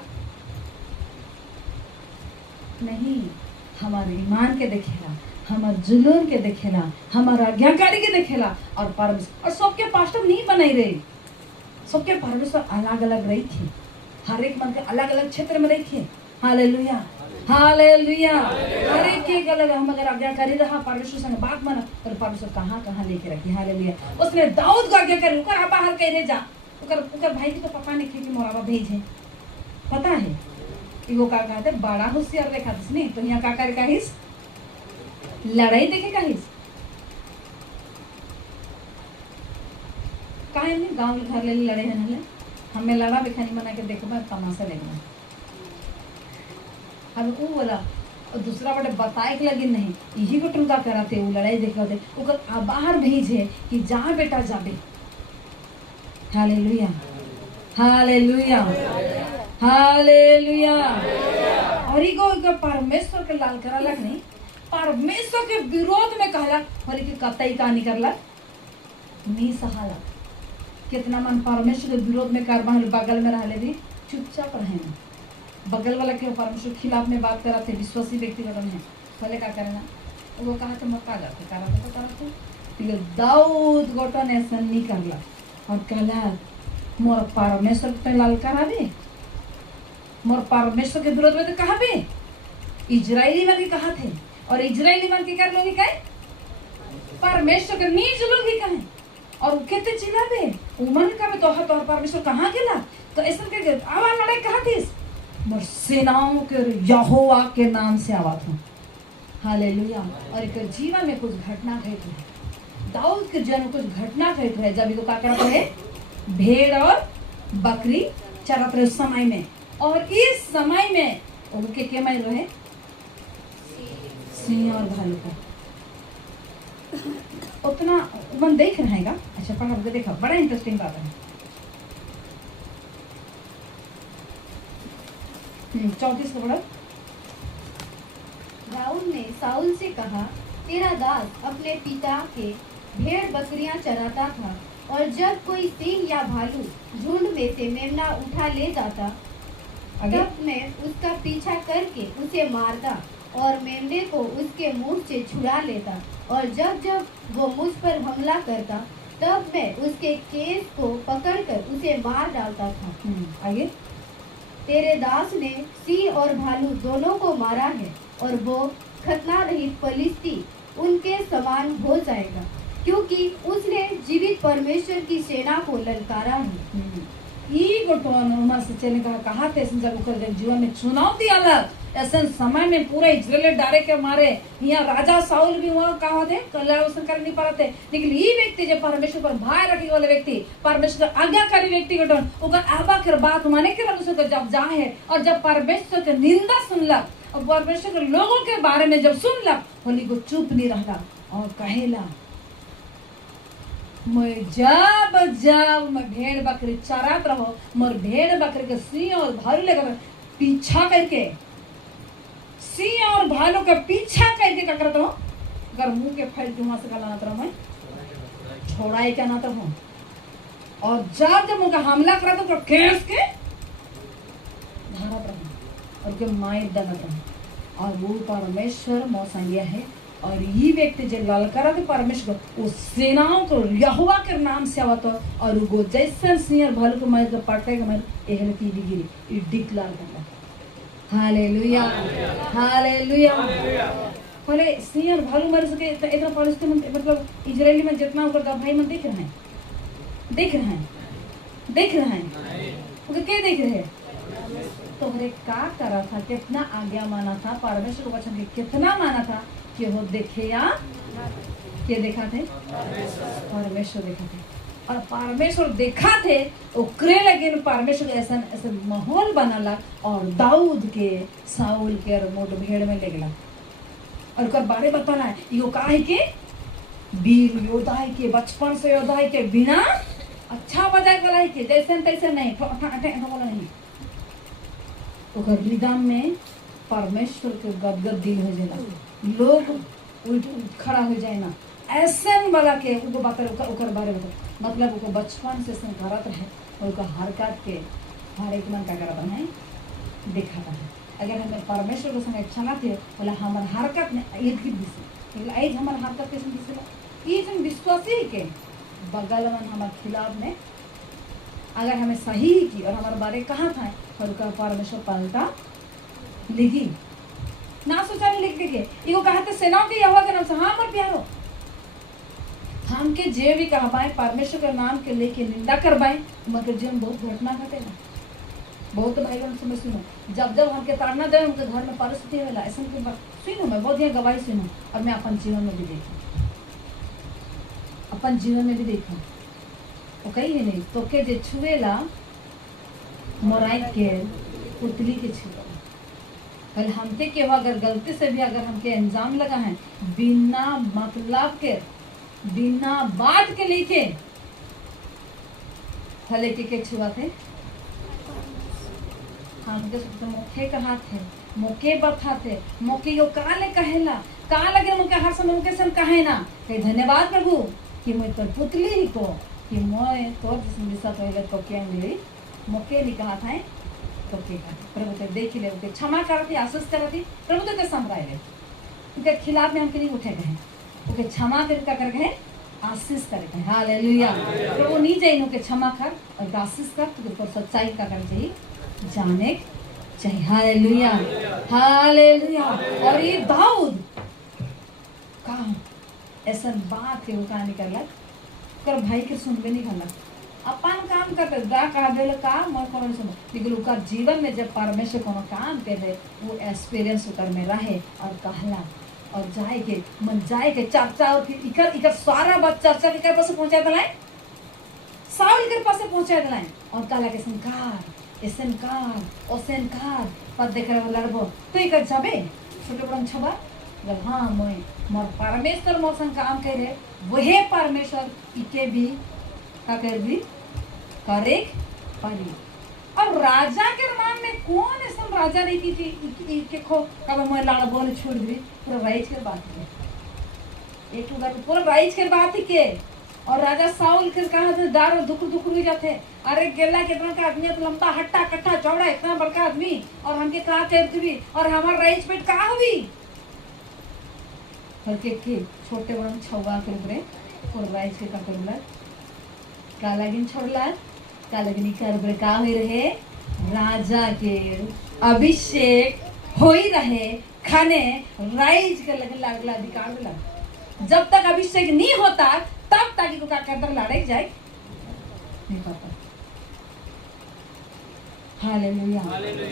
नहीं हमारे ईमान के देखेला हमारे जुनून के देखेला हमारा आज्ञाकारी के देखेला और परमेश्वर और सबके पास्टर नहीं बनाई रहे सबके परमेश्वर अलग अलग रही थी हर एक मन के अलग अलग क्षेत्र में रही थी हालेलुया हालेलुया हर एक एक अलग हम अगर आज्ञाकारी रहा परमेश्वर संग बात माना तो परमेश्वर कहाँ कहाँ लेके रखी हालेलुया उसने दाऊद का आज्ञाकारी उकर बाहर कह जा उकर भाई की तो पता नहीं कि मोराबा भेजे पता है वो का कहते बड़ा होशियार देखा नहीं तो यहाँ का कर कहिस लड़ाई देखे कहिस काहे नहीं गांव घर ले लड़े हैं नले हमें लड़ा बिखानी बना के देखो मैं तमाशा देखना अब वो बोला और दूसरा बड़े बताए के लगे नहीं यही को टुका कराते वो लड़ाई देखा थे वो बाहर भेजे कि जा बेटा जाबे हालेलुया हालेलुया हालेलुया और इको परमेश्वर के लाल करा लग नहीं परमेश्वर के विरोध में कहला बोले कि कतई का निकलला नी सहाला कितना मन परमेश्वर के विरोध में कारबा बगल में रहले भी चुपचाप रहे बगल वाला के परमेश्वर के खिलाफ में बात करा थे विश्वासी व्यक्तिगत में पहले क्या करना वो कहा तो मत आ जाते करा तो दाऊद गोटा ने ऐसा नहीं करला और कहला मोर परमेश्वर पे लाल करा दे मोर परमेश्वर के विरोध में तो कहा बे इजरायली में भी कहा थे और इजरायली मन के कर लोगे कहे परमेश्वर के नीच लोग ही कहे और वो कहते चिल्लाबे उमन का में तोहर तोहर परमेश्वर कहाँ गेला तो ऐसा के आवाज लड़ाई कहा थी मोर सेनाओं के यहोवा के नाम से आवाज हूँ हालेलुया और एक जीवन में कुछ घटना घट रहे दाऊद के जन्म कुछ घटना घट रहे जब इनको क्या करते है भेड़ और बकरी चरत रहे समय में और इस समय में उनके क्या मायने रहे सिंह और भालू का उतना मन देख रहेगा अच्छा पढ़ा देखा बड़ा इंटरेस्टिंग बात है 34 का बड़ा दाऊद ने साउल से कहा तेरा दास अपने पिता के भेड़ बकरियां चराता था और जब कोई सिंह या भालू झुंड में से मेमना उठा ले जाता तब मैं उसका पीछा करके उसे मारता और मेमने को उसके मुंह से छुड़ा लेता और जब जब वो मुझ पर हमला करता तब मैं उसके केस को पकड़कर उसे मार डालता था। आगे तेरे दास ने सिंह और भालू दोनों को मारा है और वो खतना रहित फलिस्ती उनके समान हो जाएगा क्योंकि उसने जीवित परमेश्वर की सेना को ललकारा है। ई गोटोन उमर से चले कहा थे जब उकर जीवन में चुनौती अलग ऐसे समय में पूरे इजराइल डारे के मारे यहाँ राजा साउल भी हुआ कहा थे कल्याण कर नहीं पा थे लेकिन ये व्यक्ति जो परमेश्वर पर भाई रखे वाले व्यक्ति परमेश्वर आज्ञाकारी व्यक्ति गोटोन उकर आबा कर बात माने के अनुसार जब जाए है और जब परमेश्वर के निंदा सुनलक और परमेश्वर के लोगों के बारे में जब सुनलक होली को चुप नहीं रहला और कहेला मैं जब मैं भेड़ बकरी चरात रहो मोर भेड़ बकरी के सिंह और भालू लेकर पीछा करके सिंह और भालू का पीछा करके क्या करता हूँ अगर मुंह के फैल के वहां से गलाना रहा मैं छोड़ाई क्या ना हूँ और जब मुझे हमला करा तो केस के धारत रहा और के मायर दनत रहा और वो परमेश्वर मौसंगिया है और ये व्यक्ति जो ललकारा थे परमेश्वर उस सेनाओं को यहोवा के नाम से आवत और वो जैसे सिंह और भालू को मार के पटके के मार एहल की गिरी ये डिक्लेयर करता हालेलुया हालेलुया बोले सिंह और भालू मार सके इतना परिस्थिति में मतलब इजरायली में जितना ऊपर गवाही में देख रहे हैं वो क्या देख रहे हैं तो हरे का करा था कितना आज्ञा माना था परमेश्वर वचन के कितना माना था कि वो देखे या क्या देखा थे परमेश्वर देखा थे और परमेश्वर देखा थे ओकरे लगे परमेश्वर ऐसा ऐसा माहौल बनला और दाऊद के साउल के और मुठभेड़ में ले गला और ओकर बारे बताना है यो का है के वीर योद्धा है के बचपन से योद्धा है के बिना अच्छा बजाए वाला है के जैसे तैसे नहीं बोला नहीं ओकर रिदम में परमेश्वर के गदगद दिल हो जाला लोग उठ खड़ा हो जाए ना ऐसे वाला के उनको बात ओकर बारे में मतलब उनको बचपन से करत रहे और उनका हरकत के हर एक मन का करत है दिखाता है अगर हमें परमेश्वर के संग अच्छा ना थे बोला हमार हरकत में एक ही दिसे आज हमार हरकत कैसे दिसे ये जन विश्वासी के बगल में हमारे खिलाफ में अगर हमें सही की और हमारे बारे कहाँ था और उनका परमेश्वर पलटा लिखी ना सोचा नहीं लिख देखे इको कहते सेनाओं के यहोवा के नाम से हाँ मर प्यारो हम के जे भी कहबाए परमेश्वर के नाम के लेके निंदा करवाए मगर जीवन बहुत घटना घटे ना बहुत भाई बहन सुनो सुनो जब हमके ताड़ना दे उनके घर में परिस्थिति होला ऐसा के बात सुनो मैं बहुत यहाँ गवाही सुनो और मैं अपन जीवन में भी देखा अपन जीवन में भी देखा वो कही है नहीं तो के जे छुएला मोराई के पुतली के छुआ कल हमके के अगर गलती से भी अगर हमके इंजाम लगा है बिना मतलब के बिना बात के लेके हले के छुआ थे हमके तो मुखे कहा थे मुके बता थे मुके यो काले कहेला का लगे मुके हर समय मुके सन कहे ना कहे धन्यवाद प्रभु कि मैं तो पुतली ही को कि मैं तो दिशा पहले तो क्या मिली मुके नहीं कहा था तो के का प्रभु तो देख ले उनके क्षमा करती आशीष करती प्रभु तो के संभराए ले उनके खिलाफ में हमके नहीं उठे गए उनके क्षमा कर कर गए आशीष करे हालेलुया प्रभु नहीं जाए उनके क्षमा कर और आशीष कर तो ऊपर सच्चाई का कर चाहिए जाने चाहिए हालेलुया हालेलुया और ये दाऊद का ऐसा बात के उठा निकला कर भाई के सुनबे नहीं करना अपन काम करते दा कहा बेले काम और कौन सुनो लेकिन उनका जीवन में जब परमेश्वर कोनो काम कर दे वो एक्सपीरियंस उतर में रहे और कहला और जाए के मन जाए के चर्चा और फिर इकर सारा बात चर्चा के पास पहुंचा दलाए साउल के पास पहुंचा दलाए और कहला के संकार ओसनकार पद देख रहे लड़बो तो इकर जाबे छोटे बड़न छबा जब हाँ मैं मोर परमेश्वर मोर संग काम करे वही परमेश्वर इके भी का कर भी करे पानी और राजा के मान में कौन ऐसा राजा नहीं थी के खो कब मैं लाड़ बोले छोड़ दी पूरा राइज के बात के एक बार पूरा राइज के बात ही के और राजा साउल के कहा था दार दुख हो जाते अरे गेला कितना का आदमी तो लंबा हट्टा कट्टा चौड़ा इतना बड़का आदमी और हमके कहा करती भी और हमारा राइज पेट कहा हुई हल्के के छोटे बड़न छौवा के ऊपरे और राइज के का करला का लगिन छोड़ला का लगनी कर का हो रहे राजा के अभिषेक हो ही रहे खाने राइज के लगन लागला अधिकार दिला जब तक अभिषेक नहीं होता तब तक को क्या करता लड़ाई जाए नहीं पाता हालेलुया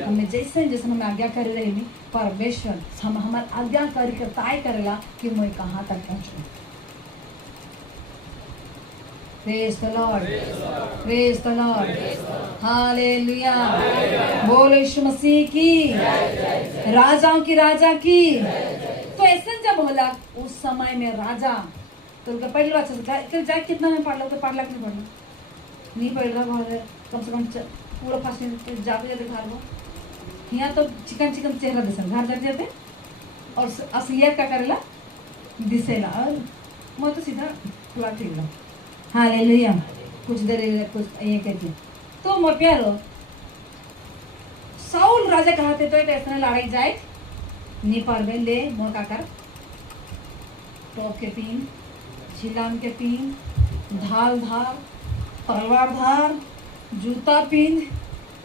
हमें जैसे जैसे हमें आज्ञा कर रहे हैं परमेश्वर हम हमारे आज्ञा कर तय करेला कि मैं कहाँ तक पहुँचूं Praise the Lord. Praise the Lord. Hallelujah. बोलो यीशु मसीह की राजाओं की राजा की तो ऐसे जब होला उस समय में राजा तो उनका पहली बात कल जाए कितना में पढ़ लो तो पढ़ ला नहीं पढ़ नहीं पढ़ रहा बहुत कम से कम पूरा फास्ट जाते जाते घर वो यहाँ तो चिकन चेहरा दिसन घर जाते जाते और असलियत का करेला दिसेला और मैं तो सीधा पूरा ठीक ला हालेलुया कुछ देर कुछ ये कहती तो मोर प्यारो साउल राजा कहते तो ऐसा लड़ाई जाए नहीं पारवे ले मोर काकर टॉप के पीन झिलाम के पीन ढाल धार तलवार धार जूता पीन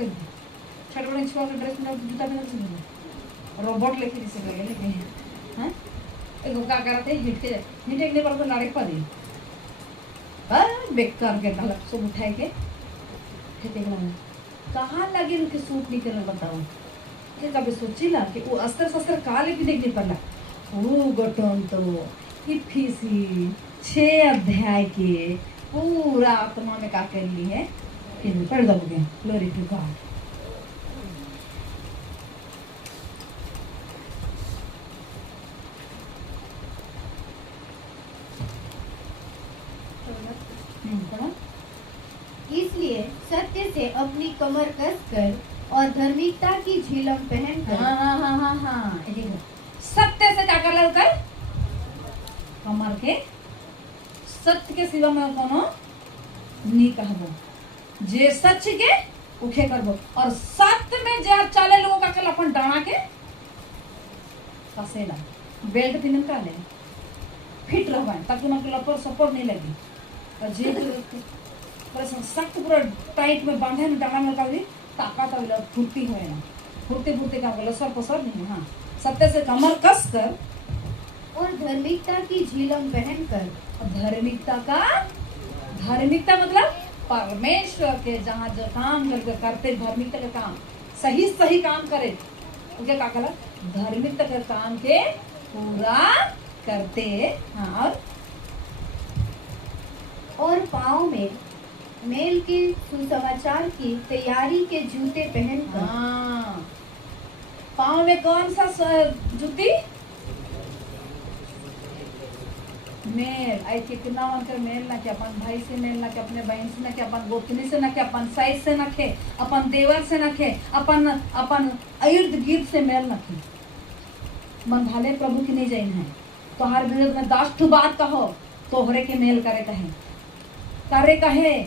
छटबड़े छुआ के ड्रेस में जूता पहन रोबोट लेके दिसे लगे लेके हैं एगो का करते हिट पर तो लड़ाई पड़ी बेकार के डालक सब उठाए के कहाँ लगे उनके सूट नहीं करना बताओ ये कभी सोची ला कि वो अस्तर शस्त्र काले भी देखने पड़ला वो गटन तो इफिसी 6 अध्याय के पूरा आत्मा में का कर ली है कि पढ़ दोगे। Glory to God. इसलिए सत्य से अपनी कमर कसकर और धार्मिकता की झिलम पहनकर। हाँ सत्य से क्या कर लो कर कमर के सत्य के सिवा में कोनो नहीं कहबो जे सच के उखे करबो और सत्य में जे चले लोगों का कल अपन डाना के कसेला बेल्ट पिनन का ले फिट रहबा ताकि मन के लपर सपोर्ट नहीं लगी और जे पूरा सख्त पूरा टाइट में बांधे में डाना में काली ताकत आवेला फुर्ती होए ना फुर्ती का बोला सर पसर नहीं। हाँ सत्य से कमर कस कर और धार्मिकता की झिलम पहनकर। धार्मिकता मतलब परमेश्वर के जहाँ जो काम करते धार्मिकता के काम सही काम करे उनके क्या कहला धार्मिकता के काम के पूरा करते। हाँ और पाँव में मेल के सुसमाचार की तैयारी के जूते पहनकर। हाँ पाँव में कौन सा जूती मेल आई कितना बनकर मेल ना कि अपन भाई से मेल ना कि अपने बहन से ना कि अपन गोतनी से ना कि अपन साइज से ना खे अपन देवर से ना खे अपन इर्द गिर्द से मेल ना खे मन भाले प्रभु की नहीं जाइन है तो हर विरोध में 10 बात कहो तोहरे के मेल करे कहे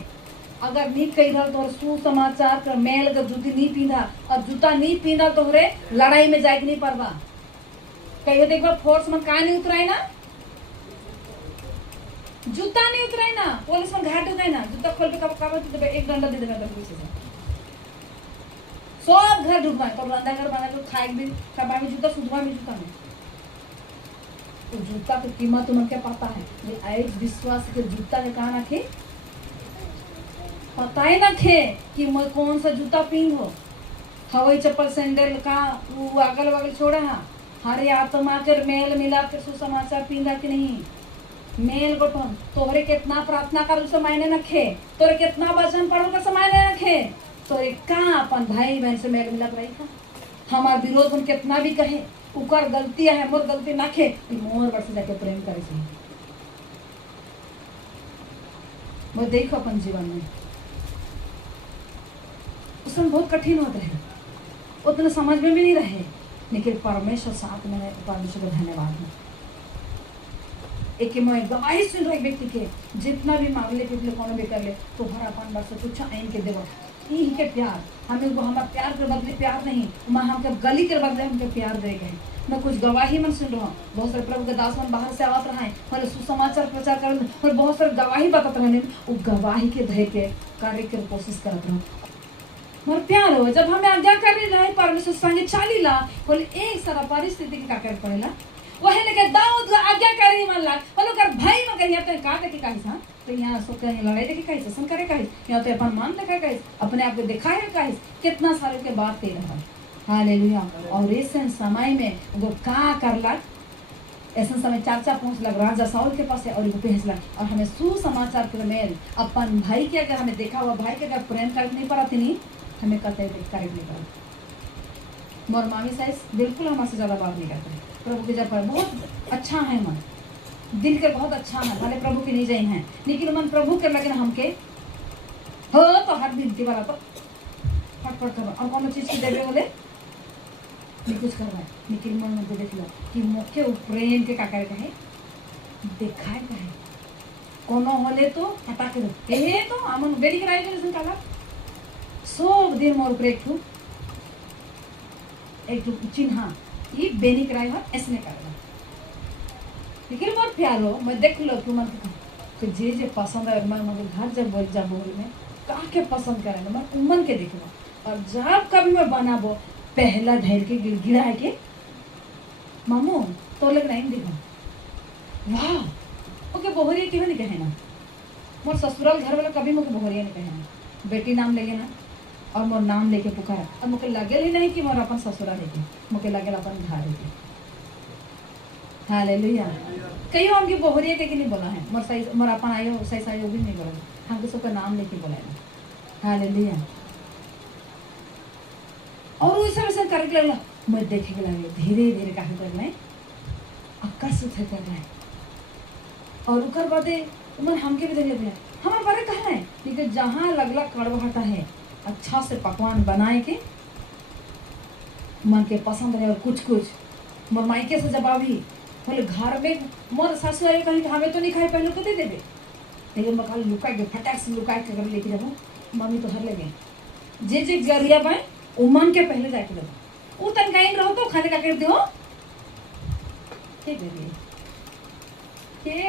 अगर नहीं कही रहा तो सुसमाचार कर मेल अगर जूती नहीं पीना और जूता नहीं पीना तोहरे लड़ाई में जाए नहीं परवा कही देख फोर्स में का नहीं उतराई ना जूता नहीं उतराई ना पुलिस में घाट उतराई ना जूता खोल पे कब एक डंडा दे देगा पुलिस से सब घर ढूंढवा तो रंधा घर बना तो खाए भी कबा में जूता सुधवा में जूता में तो जूता की कीमत तुम्हें क्या पता है ये आज विश्वास के जूता के कहा रखे पता ही ना थे कि मैं कौन सा जूता पीन हो हवाई चप्पल सैंडल का वो अगल बगल छोड़ा है हरे आत्मा कर मेल मिला कर सुसमाचार पींदा कि नहीं मेल बटन तोहरे कितना प्रार्थना कर उसे मायने न खे तोरे कितना वचन पढ़ो का मायने न खे तोरे का अपन भाई बहन से मेल मिला रही था हमार विरोध में कितना भी कहे उकर गलती है मोर गलती ना खे मोर वर्ष जाके प्रेम करे से वो देखो अपन जीवन में उसमें बहुत कठिन होते हैं उतने समझ में भी नहीं रहे लेकिन परमेश्वर साथ में परमेश्वर का धन्यवाद है। एक मैं गवाही सुन रहे व्यक्ति के जितना भी मांगले पिछले कौन भी कर ले तो हर अपन वर्ष कुछ आइन के देव ही के प्यार हमें हमारा प्यार के बदले प्यार नहीं हमके गली के बदले हमके प्यार दे गए मैं कुछ गवाही मन सुन रहा हूँ बहुत सारे प्रभु के दास मन बाहर से आवत रहा है और सुसमाचार प्रचार कर और बहुत सारे गवाही बताते रहने वो गवाही के धय के कार्य के कोशिश करते रहो मोर प्यार हो जब हमें आज्ञा कर रहे परमेश्वर संगे चाली ला बोले एक सारा परिस्थिति के का कर पड़ेला वही लगे दाऊद आज्ञा करी मन लाग बोलो कर भाई में कहीं तो का देखे काहे सा तो यहाँ सो कहीं लड़ाई देखे काहे सन करे काहे यहाँ तो अपन मान देखा काहे अपने आप को दिखाए काहे कितना साल के बाद ते रहा हालेलुया और ऐसे समय में वो का करला ऐसा समय 4 पहुंच लग राजा साउल के पास और वो भेजला और हमें सुसमाचार के मेल अपन भाई के अगर हमें देखा हुआ भाई के अगर प्रेम कर नहीं पड़ा थी हमें कहते करे नहीं पड़ा मोर मामी साइज बिल्कुल हमसे ज़्यादा बात नहीं करते प्रभु के जब पर बहुत अच्छा है मन दिल के बहुत अच्छा है भले प्रभु की नहीं जाइन है लेकिन मन प्रभु के लगे हमके हो तो हर दिन वाला तो फटफट कर और कौन चीज़ की देवे बोले नहीं कुछ कर रहा है लेकिन मन में देख लो कि मुख्य प्रेम के का करे कहे दिखाए कहे कोनो होले तो हटा के दो ये तो हमन बेरी कराई के निकाला सब दिन मोर ब्रेक थू एक चिन्ह ये बेनी कराई हो ऐसे करना लेकिन मोर प्यारो मैं देख लो कि मन कि जे पसंद है मैं मगर घर जब बोल जा बोल में का के पसंद करे मैं उमन के देखबो और जब कभी मैं बनाबो पहला धैर के गिड़गिड़ा के मामू तो लग नहीं देखो वाह ओके बोहरिया क्यों नहीं कहे ना मोर ससुराल घर वाला कभी मुझे बोहरिया नहीं कहे ना बेटी नाम लेगे ना और मोर नाम लेके पुकारा अब मुझे लगे ही नहीं कि मोर अपन ससुरा लेके मुझे लगे अपन घर लेके हालेलुया। कईयों हमकी बोहरिया के नहीं बोला है, मोर अपन आयो सही सही भी नहीं बोला, हमके सबका नाम लेके बोला है। हालेलुया। और वैसा वैसा करके लगला, मैं देखे के लगे धीरे धीरे काहे करना है, आकर्षित है करना है। और उकर बादे मन हमके भी देख लेते हैं, हमारे बारे कहा है, लेकिन जहाँ लगला कड़वाहटा है, अच्छा से पकवान बनाए के मन के पसंद है। और कुछ मोर मायके से जब आवी बोले घर में मोर सासू आई कहीं हमें तो नहीं खाए, पहले को दे देवे, लेकिन मैं खाली लुका के फटाक से लुका के घर लेके जाऊँ, मम्मी तो हर लगे जे जे गरिया पाए उमन के पहले जाके दो, वो तन कहीं रहो तो खाने का कर दो के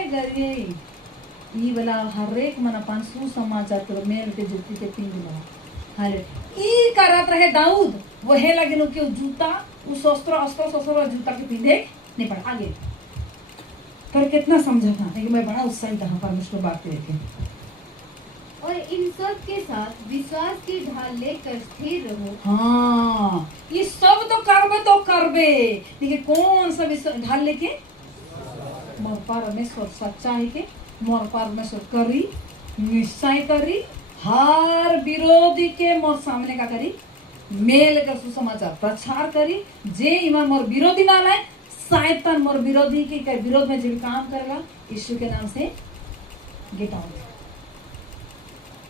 गरिए ई वाला हर एक मन अपन सुसमाचार करो मेल के जुती के पिन दिला। हाले ई करत रहे दाऊद, वहे लगे नो के जूता उस अस्त्र जूता के पिंधे नहीं पड़ा आगे पर कितना समझा था, लेकिन मैं बड़ा उत्साहित था परमेश्वर बात के लेके। और इन सब के साथ विश्वास की ढाल लेकर स्थिर रहो। हाँ, ये सब तो करबे, लेकिन कौन सा विश्वास ढाल लेके, मोर परमेश्वर सच्चाई के, मोर परमेश्वर करी निश्चय करी, हर विरोधी के मोर सामने का करी, मेल का सुसमाचार प्रचार करी, जे इमा मोर विरोधी ना लाए, शैतान मोर विरोधी के विरोध में जो काम करेगा यीशु के नाम से गेट आउट।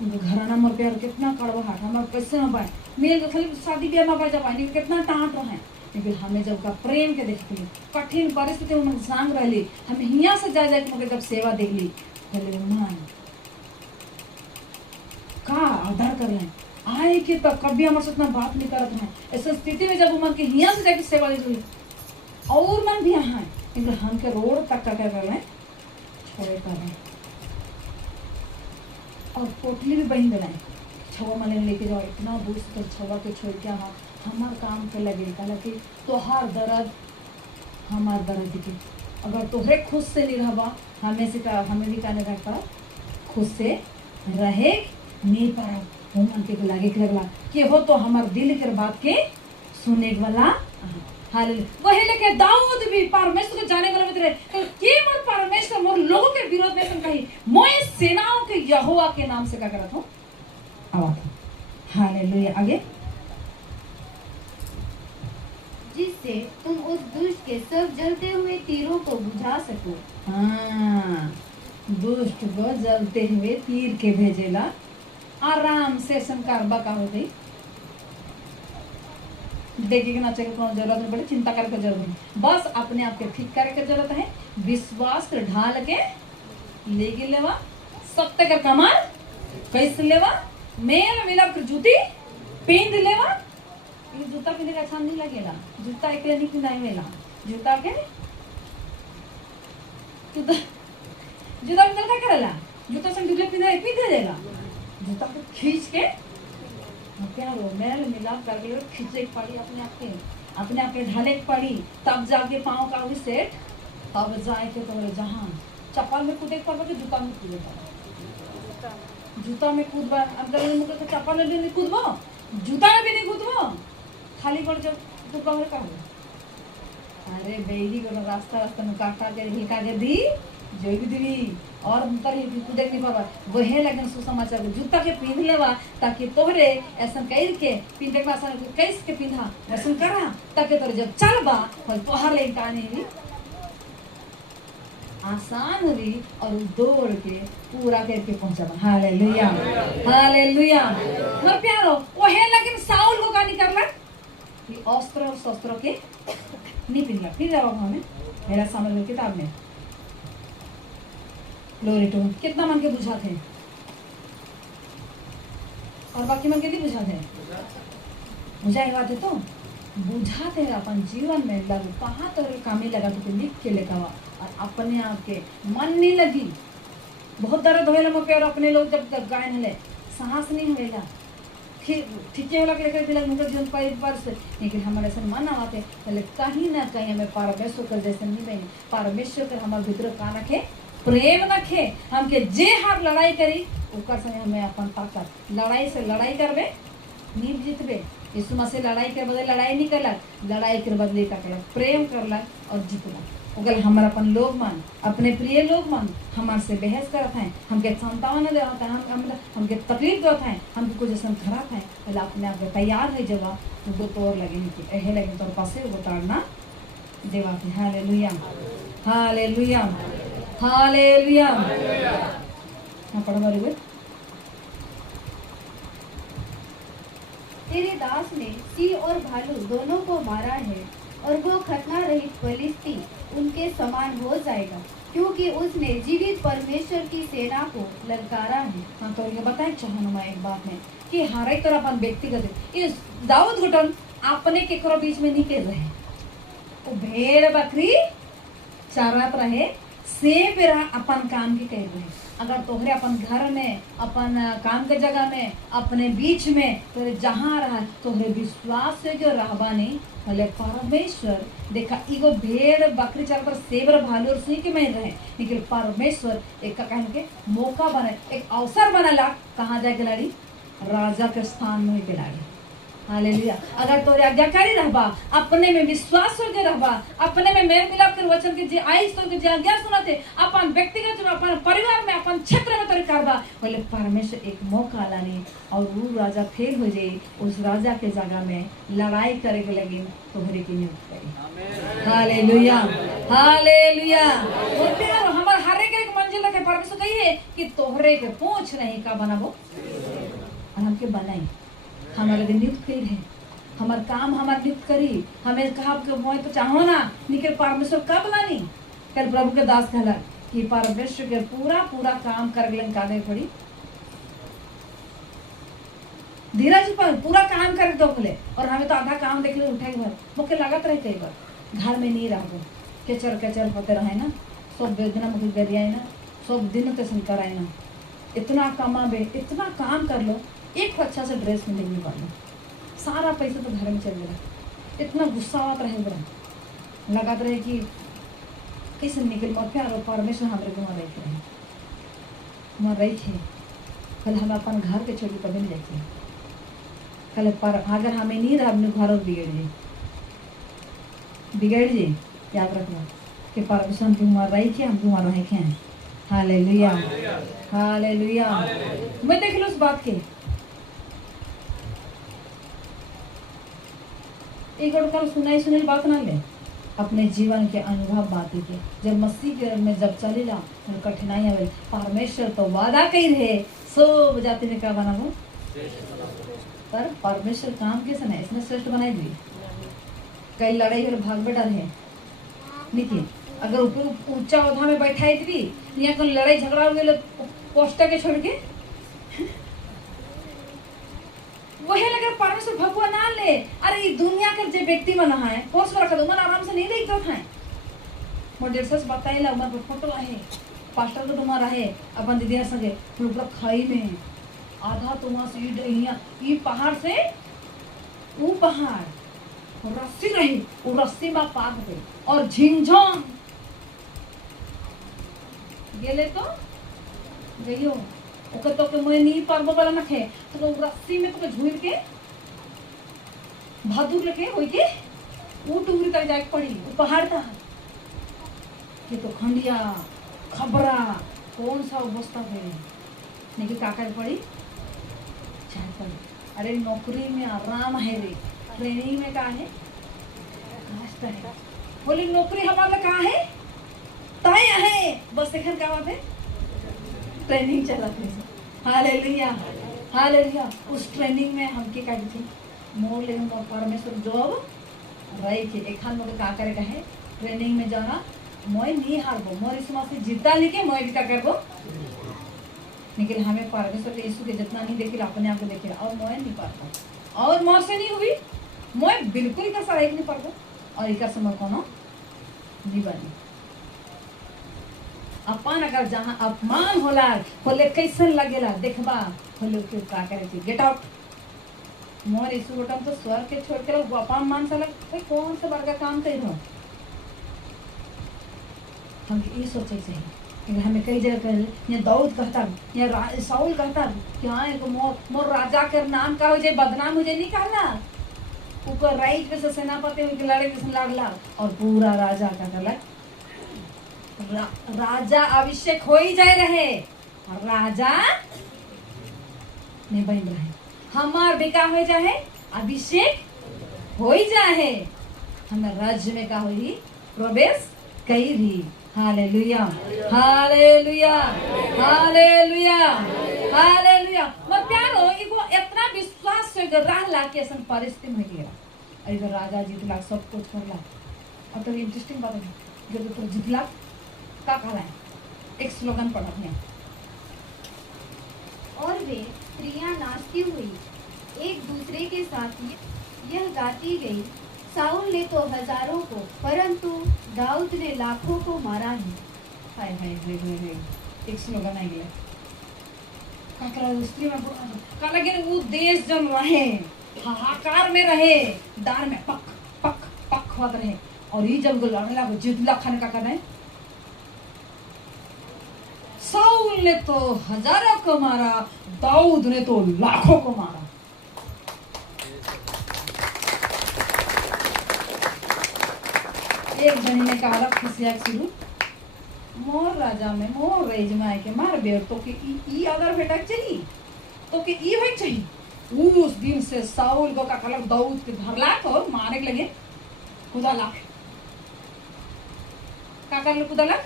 घराना मोर प्यार कितना कड़वाहट, हमारे कैसे ना पाए मेल तो खाली शादी ब्याह में पाए पाए कितना टाँट रहे, लेकिन हमें जब का प्रेम के देखते कठिन परिस्थिति में संग रही, हमें हिया से जा जाके मगर जब सेवा देख ली बोले मन का आधार कर लें आए के तब कभी हमारे साथ बात नहीं करते हैं, ऐसे स्थिति में जब मन के हिया से जाके सेवा देख ली और मन भी यहाँ है, लेकिन हम के रोड तक का क्या कर रहे हैं छोड़े कर रहे हैं। और पोटली भी बहन बनाए छवा मन लेके जाओ इतना दूर से, तो छवा के छोड़ के हाँ हमार काम के लगे कल कि तोहार दर्द हमार दर्द के, अगर तोहरे खुद से नहीं रहबा हमें भी कहने रहता खुद से रहे नहीं पाए, वो मन के लागे के लगला कि हो तो हमार दिल के बात के सुने वाला। हालेलुया। वही लेके दाऊद भी परमेश्वर को जाने वाला मित्र है कि मोर परमेश्वर मोर लोगों के विरोध में तुम कही मैं सेनाओं के यहोवा के नाम से क्या करत हूँ आवाज। हालेलुया। आगे जिससे तुम उस दुष्ट के सब जलते हुए तीरों को बुझा सको। हाँ, दुष्ट को जलते हुए तीर के भेजेला आराम से संकार बका हो गई, देखिए कि ना चाहिए कोनो जरूरत नहीं पड़े, चिंता करके जरूरत नहीं, बस अपने आप के ठीक करे के जरूरत है, विश्वास कर ढाल के लेके लेवा, सत्य का कमाल कैसे लेवा, मेल मिलाप कर जूती पहन लेवा। ये जूता पहनने का अच्छा नहीं लगेगा, जूता एक नहीं पहनाई मेला, जूता के जूता पहन क्या करेला, जूता संग जूते पहन देगा, जूता को खींच के प्यारो मेल मिलाप करके खींचे पड़ी अपने आप के ढाले पड़ी, तब जाके पाँव का भी सेट, तब जाए के तो जहाँ चप्पल में कूदे पड़े जूता में कूदे पड़े, जूता में कूदबा अंदर मुझे चप्पल में नहीं कूदबो, जूता में भी नहीं कूदबो, खाली पड़ जब तो कमरे का हो। अरे बेली को रास्ता में काटा के हिका के दी जो भी दी और अंतर ही कूदे नहीं पावा, वही लगन सुसमाचार जूता के पहन लेवा ताकि तोहरे ऐसा कह के पिंधे के आसान कैस के पिंधा वैसा करा ताकि तोरे जब चलबा और तोहर ले काने भी आसान हुई और दौड़ के पूरा करके पहुंचाबा। Hallelujah hallelujah. मर प्यारो वही लगन साउल को का नहीं करला कि अस्त्र और शस्त्र के नहीं पिनला, फिर जाओ हमें मेरा सामने किताब में ग्लोरी टू कितना मन के बुझा थे और बाकी मन के नहीं बुझा थे, बुझाई बात है तो बुझा थे अपन जीवन में लगू कहाँ तो कामी लगा तो लिख के लेकर और अपने आप के मन नहीं लगी, बहुत दर्द होएला मोर प्यार अपने लोग जब गायन हले साहस नहीं होएगा ठीक है लगे लेकर दिला मुझे जीवन पर से, लेकिन हमारे ऐसा मन आते पहले कहीं ना कहीं हमें परमेश्वर कर जैसे नहीं बने, परमेश्वर कर हमारे भीतर का रखे प्रेम रखे, हमके जे हार लड़ाई करी ओकर संगे हमें अपन ताकत लड़ाई से लड़ाई करबे नहीं जीतबे। यीशु मसीह लड़ाई के बदले लड़ाई नहीं करलक, लड़ाई के बदले का करलक प्रेम करलक और जीतलक। अगर हमारा अपन लोग मन अपने प्रिय लोग मन हमारे से बहस करत हैं, हमके संतान देवत हैं, हमके तकलीफ देवत हैं, हमके कुछ ऐसा खराब है, पहले अपने आप तैयार है जगह वो तोड़ लगे कि एहे लगे तोर पासे वो ताड़ना देवा थे। Hallelujah hallelujah hallelujah. हाँ पढ़ बारी। तेरे दास ने सिंह और भालू दोनों को मारा है और वो खतना रहित फलिस्ती उनके समान हो जाएगा, क्योंकि उसने जीवित परमेश्वर की सेना को ललकारा है। हाँ तो ये बताए चाहनुमा एक बात में कि हर एक तरह अपन व्यक्तिगत इस दाऊद घुटन अपने के करो बीच में नहीं कर रहे, वो भेड़ बकरी चरत रहे सेब रहा अपन काम के कर रहे। अगर तोहरे अपन घर में अपन काम के जगह में अपने बीच में तोहरे जहाँ रहा तोहरे विश्वास से जो रहबा नहीं भले परमेश्वर देखा एगो भेड़ बकरी चल पर सेबर भालू और सिंह के में रहे, लेकिन परमेश्वर एक कहने के मौका बने एक अवसर बनला कहाँ जाए खिलाड़ी राजा के स्थान में खिलाड़ी। हालेलुया। अगर तोरे आज्ञाकारी रहबा अपने में विश्वास करके रहबा अपने में मेल मिलाप कर वचन के जे आई तो के जे आज्ञा सुनते अपन व्यक्तिगत में अपन परिवार में अपन क्षेत्र में तोरे करबा बोले परमेश्वर एक मौका लानी और वो राजा फेल हो जाए उस राजा के जगह में लड़ाई करे के लगी तोहरे की नियुक्त करी। Hallelujah hallelujah. और प्यार हमार हर एक मंजिल के परमेश्वर कहिए कि तोहरे के पूछ नहीं का बनाबो और हमके बनाई हमारे दिन नियुक्त कर है हमार काम हमार नियुक्त करी हमें कहा कि मोय तो चाहो ना निकल परमेश्वर कब लानी कल प्रभु के दास कहला कि परमेश्वर के पूरा पूरा काम कर गलन काने पड़ी धीरज पर पूरा काम कर दो बोले और हमें तो आधा काम देख ले उठे घर मुझे लागत रहे कई बार घर में नहीं रहो केचर केचर होते रहे ना सब वेदना मुझे गरियाए ना सब दिन तसन कराए ना इतना कमाबे इतना काम कर लो एक अच्छा सा ड्रेस में नहीं पालो सारा पैसा तो घर में चल गया इतना गुस्सा आत रहे बड़ा लगात रहे कि कैसे निकल मत प्यार और परमेश्वर हमारे को वहाँ रहे वहाँ रही थे कल हम अपन घर के छोड़ी कभी नहीं जाते कल पर अगर हमें नहीं रहा अपने घर बिगड़ जी याद रखना कि परमेश्वर तुम्हारा रही थे हम तुम्हारा रहे थे। Hallelujah hallelujah. मैं देख लो उस बात के एक और कल सुनाई बात ना ले अपने जीवन के अनुभव बातें के जब मसीह के में जब चले जा कठिनाई आवे परमेश्वर तो वादा कही रहे सब जाति ने क्या बना वो पर परमेश्वर काम कैसे ना इसने श्रेष्ठ बनाई दी कई लड़ाई और भाग बेटा रहे लेकिन अगर ऊपर ऊंचा औधा में बैठाई थी यहाँ कल लड़ाई झगड़ा हो गए पोस्टर के छोड़ के वही लगे परमेश्वर भगवान ना ले अरे दुनिया के जे व्यक्ति मना है पोस्ट में रखा दो मन आराम से नहीं देखता था मोर सच बताई ला उमर फोटो आहे पास्टर को तुम्हारा है अपन दीदी संगे पूरा खाई में आधा तुम्हारा सीट यहाँ ये पहाड़ से वो पहाड़ रस्सी रही वो रस्सी में पाक गई और झिंझों गेले तो गयो ओके तो के मैं नहीं पारबो वाला ना थे तो रस्सी में तो झूर के बहादुर लेके होई के वो टूरी तक जाके पड़ी वो पहाड़ था ये तो खंडिया खबरा कौन सा अवस्था है नहीं काका पड़ी चाहे पड़ी अरे नौकरी में आराम है रे ट्रेनिंग में कहा है कष्ट है बोले नौकरी हमारा कहा है ताय है बस एखन का बात है ट्रेनिंग चला थे। Hallelujah hallelujah. उस ट्रेनिंग में हम के कही थी मोर लेकिन परमेश्वर जॉब रही थी एखन मोके का करे कहे ट्रेनिंग में जाना मैं नहीं हारबो मोर इस मासे जितना लेके मैं भी का करबो लेकिन हमें परमेश्वर के यीशु के जितना नहीं देखे अपने आप को देखे और मैं नहीं पाता और मोर से नहीं हुई मैं बिल्कुल का सहायक नहीं पाता और एक समय कोनो नहीं बनी अपन अगर जहाँ अपमान होला होले कैसन लगेला देखबा होले के का करे थी गेट आउट मोर यीशु गोटम तो स्वर्ग के छोड़ के वो अपमान सा लग कौन सा बड़का काम कर रहा हम ये सोचे चाहिए हमें कई जगह कर ये दाऊद कहता ये साउल कहता कि हाँ एक मोर राजा के नाम का हो जाए बदनाम मुझे नहीं कहला ऊपर राइट पे से सेनापति उनके लड़े के लड़ला और पूरा राजा का गलत राजा अभिषेक हो ही जाए रहे, राजा नहीं बन रहे, हमार भी का हो जाए, अभिषेक हो ही जाए, हमें राज्य में का हुई प्रवेश कई रही। Hallelujah, hallelujah, hallelujah, hallelujah. मत प्यारो इको इतना विश्वास से राह ला के सन परिस्थिति में गया, अगर राजा जीतला सब कुछ करला। और तो इंटरेस्टिंग बात है, जब तो जीतला का कहला है, एक स्लोगन पढ़ा है, और वे स्त्रियां नाचती हुई एक दूसरे के साथ यह गाती गई, साउल ने तो हजारों को परंतु दाऊद ने लाखों को मारा है। हाय हाय हाय हाय हाय, एक स्लोगन आई गया काकरा स्त्री में का लगे वो देश जन रहे, हाहाकार में रहे, दार में पक पक पक होत रहे, और ये जब लड़ने लगा जितला खाने का करना है, साउल ने तो हजारों को मारा, दाऊद ने तो लाखों को मारा। एक जनी ने कहा खुशियाक शुरू, मोर राजा में मोर रेज में आए के मार बेर तो के ई अगर बेटा चाहिए तो के ई होई चाहिए। उस दिन से साउल को का कलक दाऊद के धरला तो मारे के लगे खुदा लाख का कर ले, खुदा लाख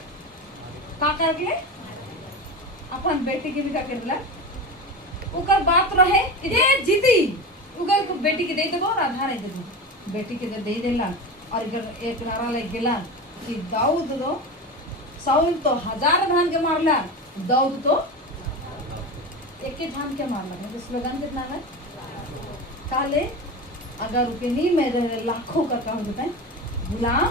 का कर ले अपन बेटी के भी का करला, ओकर बात रहे इधे जीती उगर को बेटी के दे देबो और आधा नहीं देबो, बेटी के दे देला। और अगर एक नारा लग गेला कि दाऊद दो, साउल तो हजार धान के मारला, दाऊद तो एक के धान के मारला। तो स्लोगन कितना है काले, अगर उनके नहीं मेरे लाखों का काम होता है, गुलाम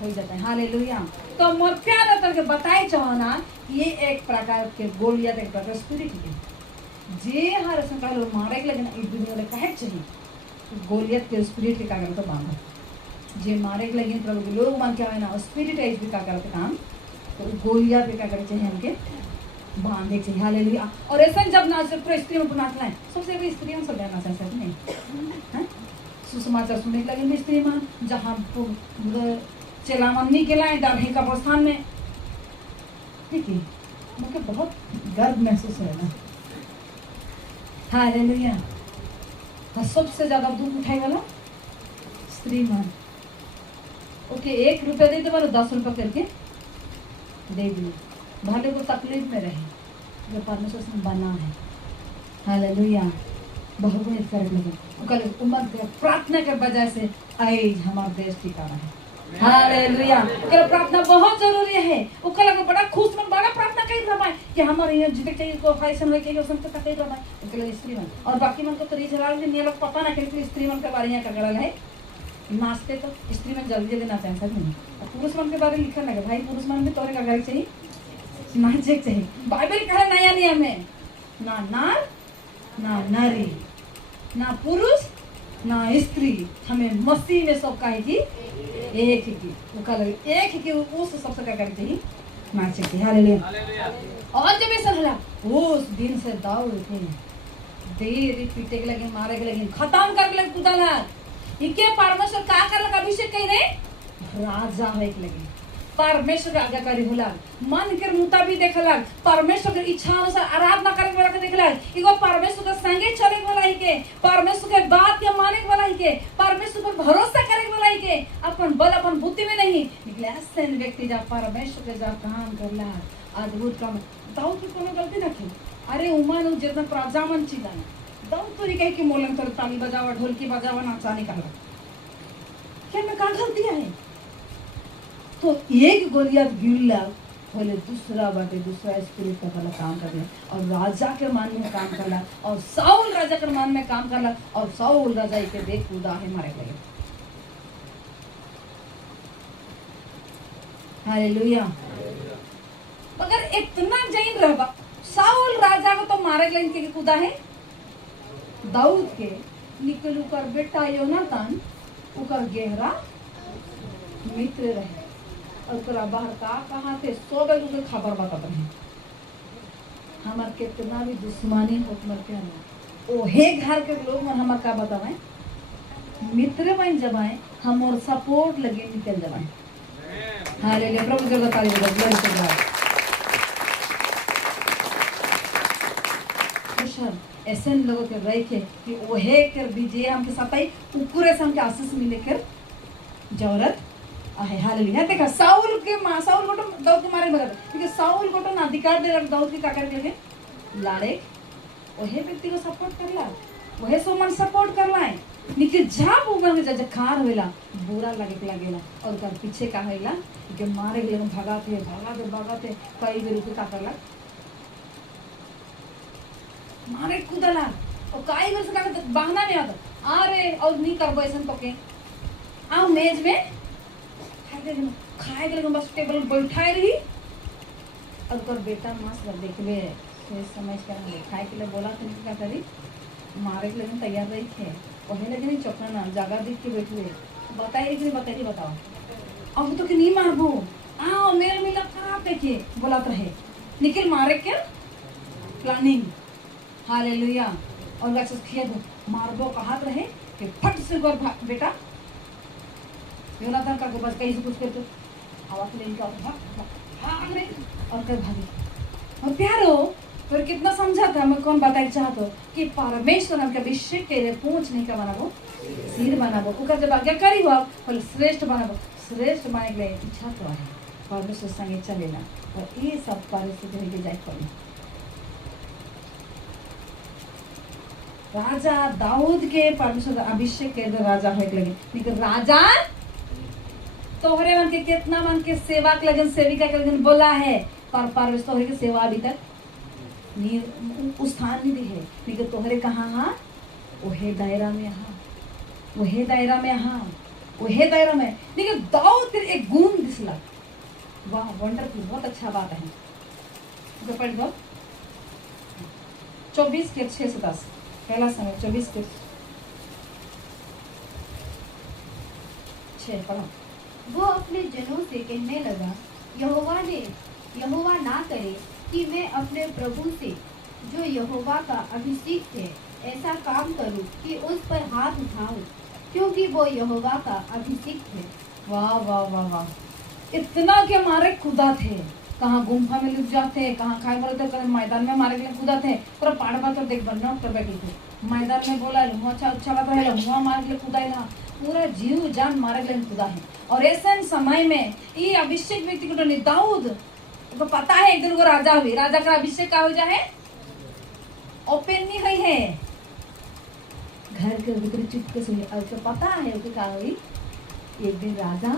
हो जाता है। हालेलुया। तो मोर प्यार करके बताए चाहो ना, ये एक प्रकार के गोलियत, एक प्रकार स्पिरिट है जे हर संकाल मारे के लगे इस दुनिया में कहे चाहिए गोलियत के स्पिरिट के कागज तो बांधा जे मारे के लगे प्रभु के लोग मान क्या है ना स्पिरिट है इसके कागज का काम, तो गोलियत के कागज चाहिए हमके बांधे चाहिए। हालेलुया। और ऐसा जब ना सिर्फ स्त्री में बुनाता है, सबसे बड़ी स्त्री हम सब रहना चाहते नहीं, सुसमाचार सुनने के लगे स्त्री मान जहाँ चेलामनी के लाए दाढ़ी का प्रस्थान में, ठीक है, मुझे बहुत गर्व महसूस हो रहा है। हालेलुया। और सबसे ज्यादा दुख उठाए वाला स्त्री मान, ओके 1 रुपया दे दे 10 रुपया करके दे दिए, भले को तकलीफ में रहे जो परमेश्वर से बना है। हालेलुया। बहुगुणित कर लगे उम्र प्रार्थना के वजह से आज हमारा देश टिकाना है। हालेलुया। कर प्रार्थना बहुत जरूरी है। ओकर लगे बड़ा खुश मन बड़ा प्रार्थना कई रहा है कि हमारे यहाँ जीते चाहिए को फैशन होए के सब तक कई रहा है। ओकर लगे स्त्री मन और बाकी मन को तो री चला ले लोग पता ना कि स्त्री मन के बारे में क्या करल है, नाचते तो स्त्री मन जल्दी जल्दी नाचे सब नहीं, और पुरुष मन के बारे में लिखल लगे भाई पुरुष मन भी तोरे का घर चाहिए नाचे चाहिए। बाइबल कहे नया नियम में ना नार ना नारी ना पुरुष ना स्त्री, हमें मसीह में सब कहे कि एक ही ओका लगे एक ही उस सबसे क्या करते ही नाचे की। हालेलुया। और जब ऐसा हला उस दिन से दाऊद के देर पीटे के लगे मारे के लगे खत्म कर के लगे कुदाला इके परमेश्वर का कर लगा अभिषेक कही रे राजा है के लगे परमेश्वर के आज्ञाकारी होला, मन के मुताबिक देखला, परमेश्वर के इच्छा अनुसार आराधना करे वाला के देखला, एगो परमेश्वर के संगे चले वाला ही के, परमेश्वर के बात के माने वाला ही के, परमेश्वर पर भरोसा करे वाला ही के, अपन बल अपन बुद्धि में नहीं निकले ऐसे व्यक्ति जब परमेश्वर के जब काम करला अद्भुत काम। दाऊद की कोनो गलती ना की, अरे उमान जितना प्राजामन चीज है दाऊद तो ही कहे कि मोलन तर ताली बजावा ढोलकी बजावा नाचा निकाला, क्या में का गलती है? तो एक गोलियत गिरला बोले दूसरा बाटे दूसरा स्पिरिट का वाला काम कर और राजा के मान में काम करला और साउल राजा के मान में काम करला और साउल राजा के देख कूदा है मारे लगे। हालेलुया। मगर इतना जैन रहबा साउल राजा को तो मारे लगे के कूदा है, दाऊद के निकलू कर बेटा योनातान उकर गहरा मित्र रहे और बाहर का कहाँ थे सो गए उनके खबर बताते हैं हमार कितना भी दुश्मनी हो मर के ना ओहे घर के लोग मन हमार का बतावे मित्र बन जबाए हम और सपोर्ट लगे निकल जबाए। हालेलुया, प्रभु जोरदार ताली बजाओ, ग्लोरी टू गॉड। ऐसे लोगों के रह के कि ओहे कर बीजे हमके साथ आई उकुरे से हमके आशीष मिले कर जरूरत आहे। हालेलुया। देखा साउल को तो दाऊद के मारे मगर क्योंकि साउल को तो ना अधिकार दे रहा दाऊद की ताकत के लाड़े ओहे व्यक्ति को सपोर्ट करला, ओहे सोमन सपोर्ट करला है निके जब उमर में जब खार होला बुरा लगेला और कर पीछे का होला कि मारे गेले भगाते कई बेर के का करला मारे कूदला और काई बेर से का बहाना नहीं आता अरे और नहीं करबो ऐसन तो के आओ मेज में खाए के बस टेबल में बैठाए रही और कर बेटा मस्त देखबे सोच समझ कर खाए के लिए बोला तो नहीं क्या करी मारे के लिए तैयार रही थे वही लगे नहीं चौका ना जगह देख के बैठे बताइए कि नहीं बताइए बताओ अब तो कि नहीं मारबो आओ मेल मिला खराब देखे बोला रहे निकल मारे के प्लानिंग। हालेलुया। और वैसे खेद मारबो कहत रहे कि फट से गोर बेटा योनाथन का बस कहीं से कुछ करते आवाज लेने का भाग रे और कर भागी और प्यारो फिर कितना समझा था मैं कौन बताना चाहता हूँ कि परमेश्वर हमके अभिषेक के लिए पूंछ नहीं का बनाबो सिर बनाबो ओकर जब आज्ञाकारी हुआ और श्रेष्ठ बनाबो श्रेष्ठ बने के लिए इच्छा तो है परमेश्वर संगे चलेला और ये सब परिस्थिति में जाए पड़ी। राजा दाऊद के परमेश्वर अभिषेक के राजा होए लगे लेकिन राजा तोहरे मन के कितना मन के सेवा के लगन सेविका के लगन बोला है पर परमेश्वर तोहरे के सेवा अभी तक नहीं स्थान नहीं दी है लेकिन तोहरे कहाँ हाँ वहे दायरा में हाँ वहे दायरा में हाँ वहे दायरा में लेकिन दाऊद तेरे एक गुण दिसला वाह वंडरफुल बहुत अच्छा बात है तो पढ़ दो 24 के 6 से 10 पहला समय 24 के 6 पढ़ो। वो अपने जनों से कहने लगा यहोवा ना करे कि मैं अपने प्रभु से जो यहोवा का अभिषिक्त है ऐसा काम करूं कि उस पर हाथ उठाऊं क्योंकि वो यहोवा का अभिषिक्त है। वाह वाह वाह वाह इतना के मारे खुदा थे कहाँ गुम्फा में लुक जाते कहाँ खाए बोले थे कहीं मैदान में मारे के लिए खुदा थे पूरा पाड़ बात देख बनना कर बैठी थे मैदान में बोला अच्छा बात है मुआ मारे के लिए खुदा है पूरा जीव जान मारे के लिए खुदा है। और ऐसे समय में ये अभिषेक व्यक्ति को तो दाऊद तो पता है एक दिन को राजा हुई राजा का अभिषेक का हो जाए ओपन नहीं हुई है घर के भीतर चुपके से और तो पता है उसके क्या हुई एक दिन राजा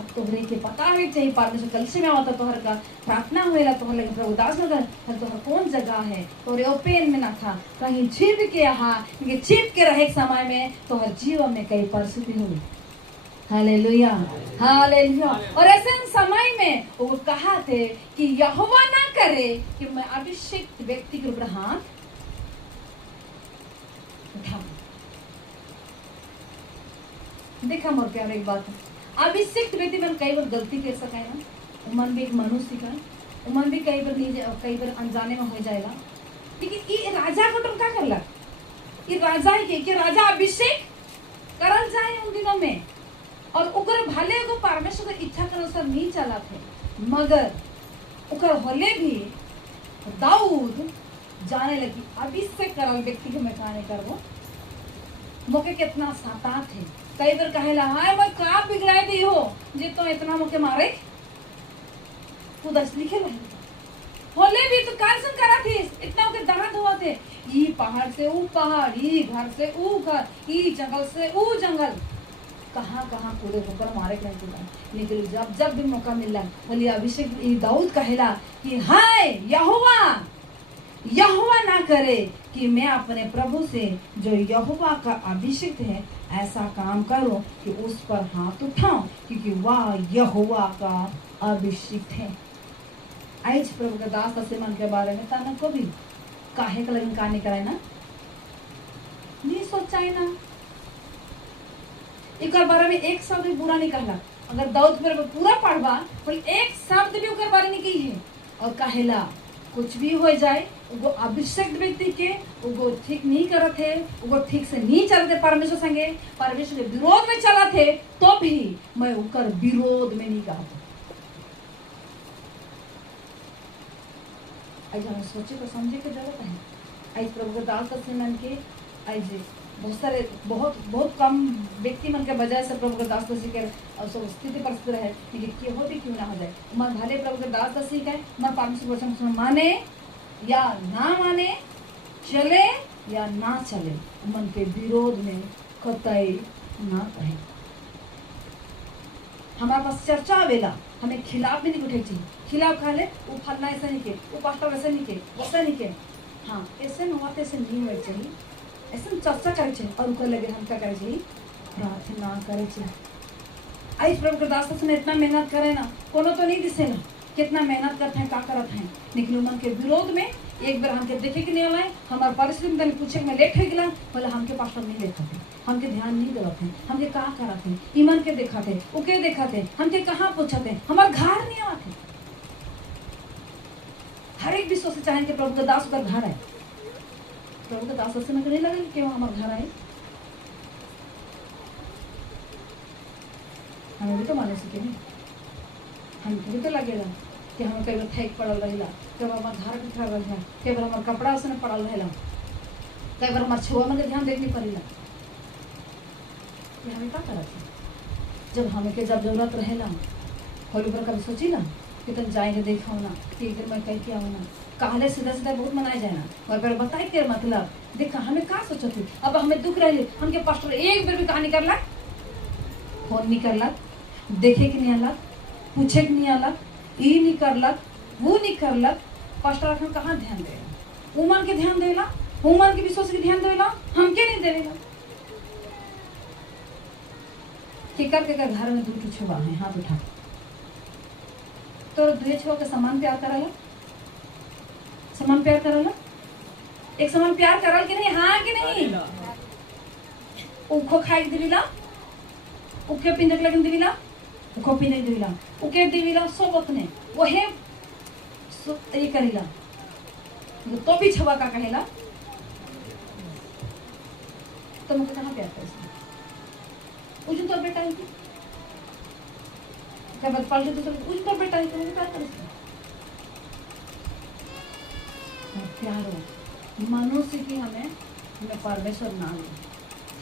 अब तोहरे के पता है चाहिए परमेश्वर कलशी में आता तोहर का प्रार्थना हुएला तोहर लगे प्रभु दास नगर तोहर कौन जगह है तोहरे ओपन में ना था कहीं छिप के यहाँ क्योंकि छिप के रहे समय में तोहर जीवन में कई परिस्थिति हुई। Hallelujah hallelujah. और ऐसे समय में वो कहा थे कि यहोवा ना करे कि मैं अभिषिक्त व्यक्ति के ऊपर हाथ उठाऊं। देखा मोर प्यार एक बात अभिषिक्त व्यक्ति मन कई बार गलती कर सका है ना मन भी एक मनुष्य का मन भी कई बार अनजाने में हो जाएगा लेकिन ये राजा को तो क्या करला ये राजा ही के राजा अभिषेक करल जाए उन दिनों में और उकर भले को परमेश्वर की इच्छा के अनुसार नहीं चला थे मगर उकर होले भी दाऊद जाने लगी अभिषेक करल व्यक्ति को मैं कहानी करबो मोके कितना साता थे कई बार कहेला हाय मैं का बिगड़ाई दी हो जे तो इतना मोके मारे तू दस लिखे रहे होले भी तो कार्सन करा थी इतना के दर्द हुआ थे ई पहाड़ से ऊ पहाड़ ई घर से ऊ घर ई जंगल से ऊ जंगल कहाँ कूदे होकर मारे के नहीं लेकिन जब भी मौका मिला बोलिए अभिषेक दाऊद कहेला कि हाय यहोवा ना करे कि मैं अपने प्रभु से जो यहोवा का अभिषिक्त है ऐसा काम करो कि उस पर हाथ उठाऊं क्योंकि वह यहोवा का अभिषिक्त है। आज प्रभु का दास मन के बारे में ताना को भी काहे का लगन कहानी कराए ना नहीं सोचाए ना एक बारे में एक शब्द भी बुरा नहीं कहला अगर दाऊद पर पूरा पढ़वा तो एक शब्द भी उकर बारे नहीं की है और कहेला कुछ भी हो जाए वो अभिषेक व्यक्ति के वो ठीक नहीं करत है, वो ठीक से नहीं चलते परमेश्वर संगे, परमेश्वर के विरोध में चला थे, तो भी मैं उनकर विरोध में नहीं कहता। आज हमें सोचे को समझे की जरूरत है। आज प्रभु के दास मन के आज बहुत सारे बहुत कम व्यक्ति मन के वजह से प्रभु के दास के स्थिति परिस्थिति रहे, लेकिन क्यों हो भी क्यों ना हो जाए, मैं भले प्रभु के दास का मैं परमेश्वर वचन माने या ना माने, चले या ना चले, मन के विरोध में कतई ना कहे। हमारे पास चर्चा आवेला, हमें खिलाफ भी नहीं उठे चाहिए, खिलाफ खा ले वो फलना ऐसा नहीं के, वो पास्टर वैसा नहीं के, वैसा नहीं के, हाँ ऐसे न हुआ ऐसे नहीं होना चाहिए, ऐसे चर्चा करे चाहिए और उनको लगे हम क्या करे चाहिए, प्रार्थना करे चाहिए। आज प्रभु के दास में इतना मेहनत करे ना, कोनो तो नहीं दिसे ना कितना मेहनत करते हैं, क्या करते हैं, लेकिन उमन के विरोध में एक बार हमके देखे कि नहीं आए, हमारे परिश्रम में पूछे मैं लेट हो गया, बोले हमके पास्टर नहीं देखा थे, हमके ध्यान नहीं देते, हमके कहाँ कराते, ईमान के दिखाते, उके दिखाते, हमके कहाँ पूछते, हमारे घर नहीं आते। हर एक विश्व से चाहे कि प्रभु के दास का घर है, प्रभु के दास से नहीं लगे कि वो हमारे घर आए। हमें भी तो माने सीखे नहीं, हमको भी तो लगेगा कि हमें कई बार थैक पड़ल रहेला, कई बार हमारे घर बिखरा रहा, कई बार हमारे कपड़ा उसने पड़ल रहेला, कई बार हमारे छुआ में ध्यान देखने पड़ेला कि हमें क्या करते। जब हमें के जब जरूरत रहेला होली पर कभी सोची ना कि तुम जाएंगे देखा ना कि एक दिन मैं कह के आऊँ ना, कहले सीधा सीधा बहुत मनाए जाए ना, और फिर बताए के मतलब देखा हमें क्या सोचा थी, अब हमें दुख रहे हमके पास्टर एक बार भी कहा नहीं करला, फोन नहीं करला, देखे कि नहीं अलग, पूछे कि नहीं अलग, ये नहीं करलक, वो नहीं करलक, पास्टर हम कहाँ ध्यान देगा, उमन के ध्यान देला, उमन के विश्वास के ध्यान देला, हमके नहीं देगा। केकर के घर में दू छुआ है, हाथ उठा तो दुए छुआ के समान प्यार करला, समान प्यार करला, एक समान प्यार करल कि नहीं, हाँ कि नहीं, उखो खाई दिला, उखे पिंजक लगन दिला, उखो पिंजक दिला, उके दिला सब अपने वहे ये करेला, तो भी छवा का कहेला, तो मुझे कहाँ प्यार कर उस तो बेटा है क्या बात पाल तो उस तो बेटा है तो मुझे प्यार कर प्यार हो मनुष्य की हमें परमेश्वर ना ले,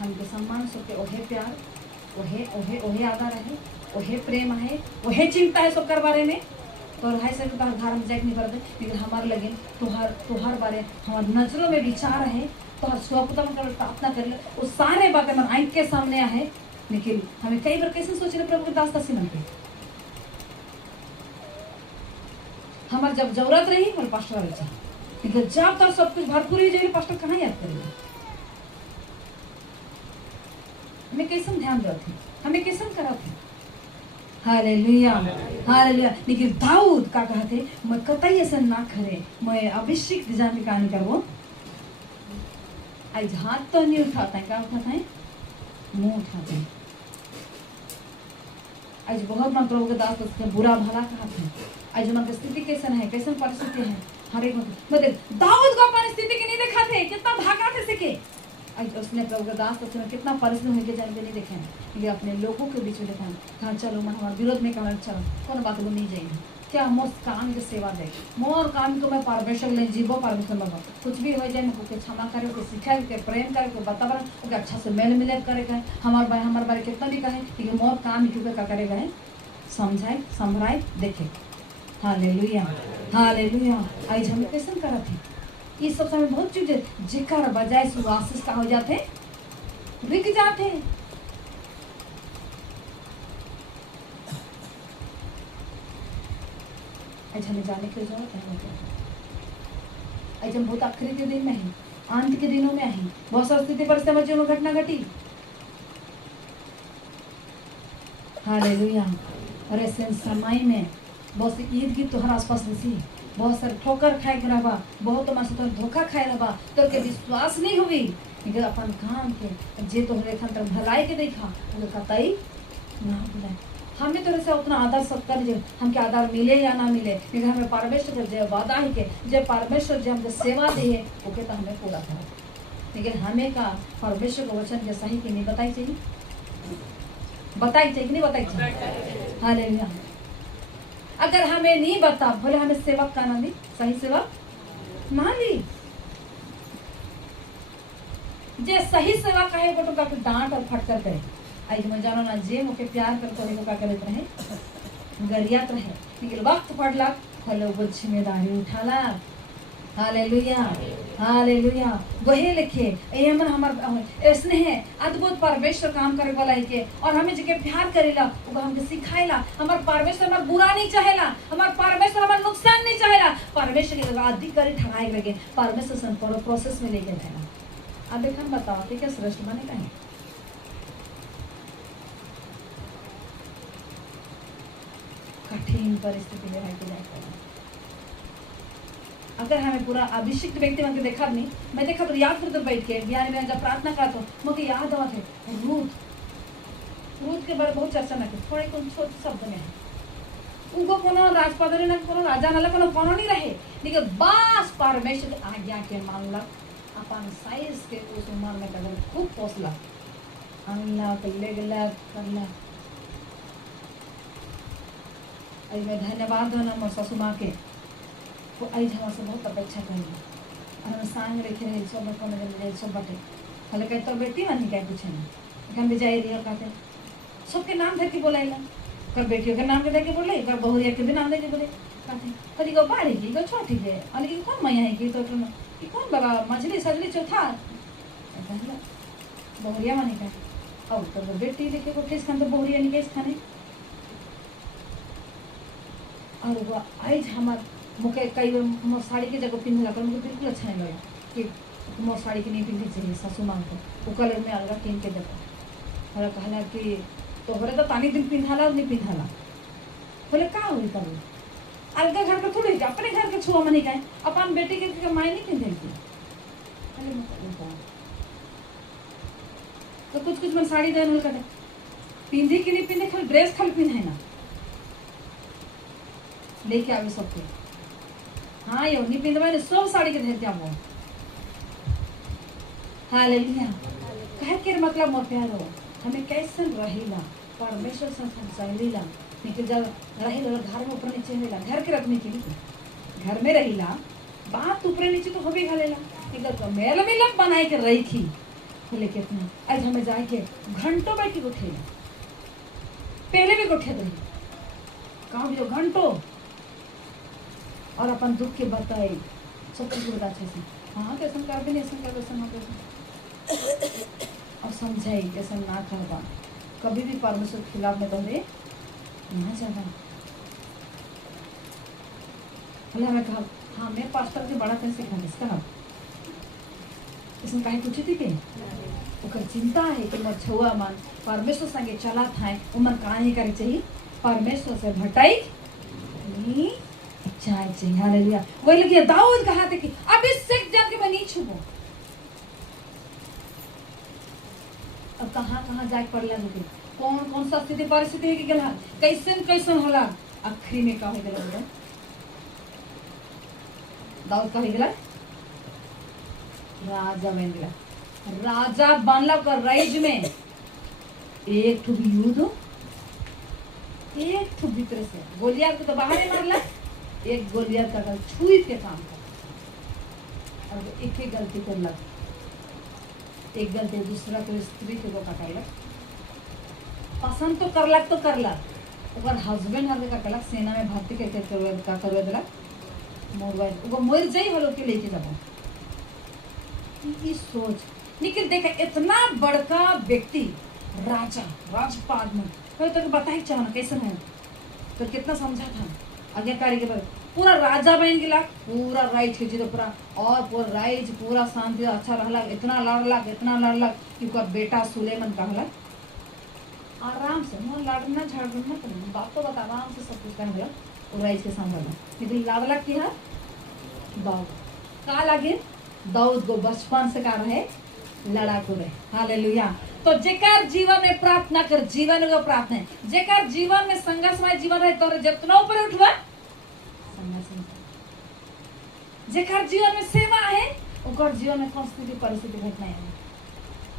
हमके सम्मान सबके ओहे प्यार, ओहे ओहे ओहे आदर है, ओहे प्रेम है, ओहे चिंता है सबकर बारे में, तो रहा से तो घर में जाके नहीं करते, लेकिन हमारे लगे तुहार बारे हमारे नजरों में विचार है, तो हर स्वपुता में प्रार्थना कर ले, वो सारे बातें हमारे आंख के सामने है, लेकिन हमें कई बार कैसे सोचे प्रभु के दास तसी मन के हमारे जब जरूरत रही हमारे पास्टर वाले चाहिए, लेकिन जब तक सब कुछ भरपूर ही जाए पास्टर कहाँ याद करेगा, हमें कैसे ध्यान देते, हमें कैसे कराते। Hallelujah hallelujah. लेकिन दाऊद का कहते मैं कतई ऐसा ना करे, मैं अभिषेक दिशा में कहानी करवो, आज हाथ तो नहीं उठाता है, क्या उठाता है, मुंह उठाते हैं। आज बहुत मन प्रभु के दास बुरा भला कहते हैं, आज मन की स्थिति कैसे है, कैसे परिस्थिति है, हर एक मतलब दाऊद को अपनी स्थिति की नहीं दिखाते, कितना भागा थे सीखे, आज उसने प्रभु के दास में कितना परिश्रम होकर जाने के नहीं देखे, लेकिन अपने लोगों के बीच में देखा, कहा चलो मैं हमारे विरोध में कहा चलो कौन बात को नहीं जाएगी, क्या मोर काम की सेवा दे, मोर काम को मैं परमेश्वर ले जीवो, परमेश्वर में कुछ भी हो जाए मैं क्षमा करे, सिखाए के प्रेम करे, को वातावरण अच्छा से मेल मिलाप करेगा, हमारे बारे कितना भी कहे, लेकिन मोर काम क्यों क्या करेगा है, समझाए समराए देखे। Hallelujah hallelujah. आज हमें कैसे करा थे ये सब समय बहुत चीज जिकर बजाय सुवासिस का हो जाते, बिक जाते, आज हमें जाने की जरूरत है। आज हम बहुत आखिरी के दिन में हैं, अंत के दिनों में हैं, बहुत सारी स्थिति परिस्थिति में घटना घटी। हालेलुया। और ऐसे समय में बहुत सी ईद की तोहर आसपास दिसी, बहुत सारे ठोकर खाए के रहा, बहुत हमारे साथ धोखा खाए रहा, तो के विश्वास नहीं हुई, लेकिन अपन काम के जे तोहरे खंतर भलाई के देखा तो कतई ना बुलाए, हमें तो ऐसे उतना आदर सत्कार जो हमके आदर मिले या ना मिले, लेकिन हमें परमेश्वर के जो वादा है के जो परमेश्वर जो हमके सेवा दी है ओके तो हमें पूरा करा। लेकिन हमें का परमेश्वर के वचन के सही के नहीं बताई चाहिए, बताई चाहिए कि नहीं बताई चाहिए। हालेलुया। अगर हमें नहीं बता बोले हमें सेवक का ना ली, सही सेवक ना ली। जे सही सेवा कहे वो तो का डांट और फटकर करे। आज मैं जानो ना जे मुके प्यार कर तो का करत रहे गरियात रहे, लेकिन वक्त पड़ला फलो वो जिम्मेदारी उठाला। Hallelujah hallelujah. वही लिखे ये मन हमार ऐसने है अद्भुत परमेश्वर काम करे वाला है के, और हमें जके प्यार करेला वो हमके सिखाएला। हमार परमेश्वर हमार बुरा नहीं चाहेला, हमार परमेश्वर हमार नुकसान नहीं चाहेला। परमेश्वर के अधिकारी ठगाए लगे परमेश्वर सन प्रोसेस में लेके जाएगा। अब एक हम बताओ कि क्या श्रेष्ठ बने कहीं कठिन परिस्थिति में रहकर जाए। अगर हमें पूरा अभिषिक्त व्यक्ति में देखा नहीं, मैं देखा याद करते बैठ के बिहार में जब प्रार्थना करता हूँ मुझे याद आवा थे रूत के बारे बहुत चर्चा ना की, थोड़े कौन छोटे शब्द में है उनको कोनो राजपादरी ना कोनो राजा ना कोनो कोनो नहीं रहे, लेकिन बस परमेश्वर की आज्ञा के मानला अपन साइज के उस उम्र में कदम खूब पोसला अल्लाह कल्ले गला करला। आई मैं धन्यवाद दो ना मोर ससु माँ के वो आई हमारे से बहुत अपेक्षा करी और हम सांग रखे रहे सब को में सब बटे हले कह तो बेटी मानी कह पूछे ना हम भी जाई रही कहते सबके नाम धर के बोलाइला कर बेटियों के नाम के धर के बोले कर बहुरिया के भी नाम दे के बोले कहते कदी को बाड़ी की को छोटी है और ये कौन मैया है की तो ये कौन बाबा मछली सजली चौथा कहला बहुरिया मानी कह और तो बेटी लेके को किस खान तो बहुरिया नहीं किस खाने और वो आज हमार मुके कई मोर साड़ी के जगह पिंधला कर मुझे बिल्कुल अच्छा नहीं लगा कि मोर साड़ी की नहीं पिंधी चाहिए सासू माँ को वो कलर में अलग किन के देखा और कहला कि तोहरे तो तानी दिन पिंधाला नहीं पिंधाला बोले का हुई कर अलग घर के थोड़ी अपने घर के छुआ मनी गए अपन बेटी के माई नहीं पिंधेगी तो कुछ कुछ मन साड़ी देने का पिंधी की नहीं पिंधे खाली ड्रेस खाली पिंधाए ना लेके आवे सबके। हाँ यो नहीं पिंधवा ने सब साड़ी के धरते आवो। हालेलुया। कहे के मतलब मोर प्यारो हमें कैसन रहिला परमेश्वर से संचालिला, लेकिन जब रहिला घर में ऊपर नीचे होला घर के रखने के लिए घर में रहिला बात ऊपर नीचे तो होबे घलेला, लेकिन मेल मिलक बनाए के रही थी बोले कितना आज हमें जाए के घंटों बैठ के उठेला पहले भी उठे रही कहाँ भी घंटों और अपन दुख के बताए सब कुछ बता अच्छे से हाँ कैसे कर भी नहीं ऐसा कर वैसा ना कैसे और समझाई कैसे ना करवा कभी भी परमेश्वर के खिलाफ में तुम्हें ना जाना। बोले हमें कहा हाँ मैं पास्टर से बड़ा कैसे खा इसका इसमें कहीं पूछी थी कि ओकर चिंता है कि मैं छुआ मन परमेश्वर संगे चला था उमन कहानी करे चाहिए परमेश्वर से भटाई नहीं चाहे चाहिए। हालेलुया। वही लगी दाऊद कहा था कि अब इससे जाके मैं नहीं छूबो। अब कहाँ कहाँ जाके पड़ लगे कौन कौन सा स्थिति परिस्थिति है कि गला कैसन कैसन होला आखिरी में का हो गया बेटा दाऊद का हो गया राजा बन गया राजा बनला का राइज में एक ठो भी युद्ध एक ठो भीतर से गोलियात को तो बाहर ही मारला एक गोलियात का छुई के काम कर और एक ही गलती कर लग एक गलती दूसरा को स्त्री के को काटला पसंद तो करला ओकर हस्बैंड हर का कलक सेना में भर्ती करके करवे दिला मोरवा वो मर जाई हलो के लेके जाबो ये सोच। लेकिन देखा इतना बड़का व्यक्ति राजा राजपाल में कोई तो बताई चाहना कैसे है तो कितना समझा था आज्ञाकारी के बाद पूरा राजा बन गया पूरा राइज के तो पूरा और पूरा राइज पूरा शांति अच्छा रहला इतना लड़ला कि उसका बेटा सुलेमान कहला आराम से मोर लड़ना झगड़ना तो बाप तो बता आराम से सब कुछ करने लगा राइज के संभालना लेकिन लड़ला की है दाऊद का लगे दाऊद को बचपन से का रहे लड़ाकू रहे। हालेलुया। तो जेकर जीवन में प्रार्थना कर जीवन का प्रार्थना है, जेकर जीवन में संघर्षमय जीवन रहे तो जितना ऊपर उठवा संघर्ष, जेकर जीवन में सेवा है ओकर जीवन में कौन सी परिस्थिति घटना है।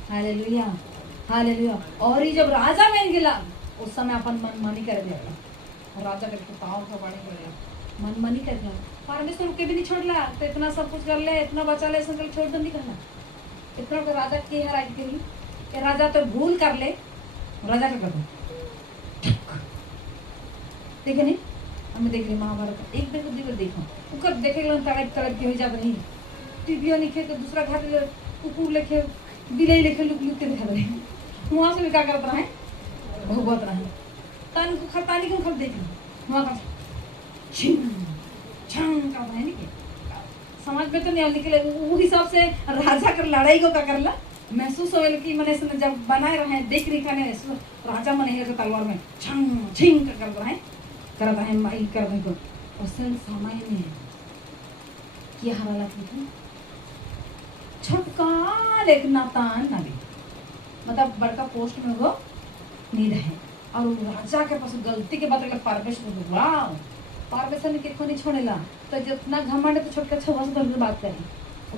Hallelujah hallelujah. और ये जब राजा बन गेला उस समय अपन मनमानी कर दिया, राजा करके पाँव का बड़े कर मनमानी कर दिया, परमेश्वर के भी नहीं छोड़ला, तो इतना सब कुछ कर ले, इतना बचा ले, संकल्प छोड़ दो नहीं करना। इतना तो राजा के हरा के लिए राजा तो भूल कर ले, राजा का कर दो ठीक है नहीं। हमें देख ली महाभारत एक दिन बुद्धि देखो उकर देखे तड़प तड़प के हो जाता नहीं, टीवी लिखे तो दूसरा घर कुकुर लिखे बिलाई लिखे लुक लुक के दिखा रहे वहां से भी क्या करता है भगवत रहे तन को खतानी को खत देख वहां का छिंग छंग का है नहीं समाज में तो नहीं निकले वो हिसाब से राजा कर लड़ाई को क्या करला महसूस होल कि मने से जब बनाए रहे देख रही खाने राजा मने है तलवार में छंग छिंग कर करता है माई कर को असल समय में क्या हराला की छोटका एक नातान नबी मतलब बड़का पोस्ट में वो नहीं रहे और राजा के पास गलती के बदले परमेश्वर वाह परमेश्वर ने कितना नहीं छोड़ेला तो जितना घमंड तो छोटका छुआ से तो बात करें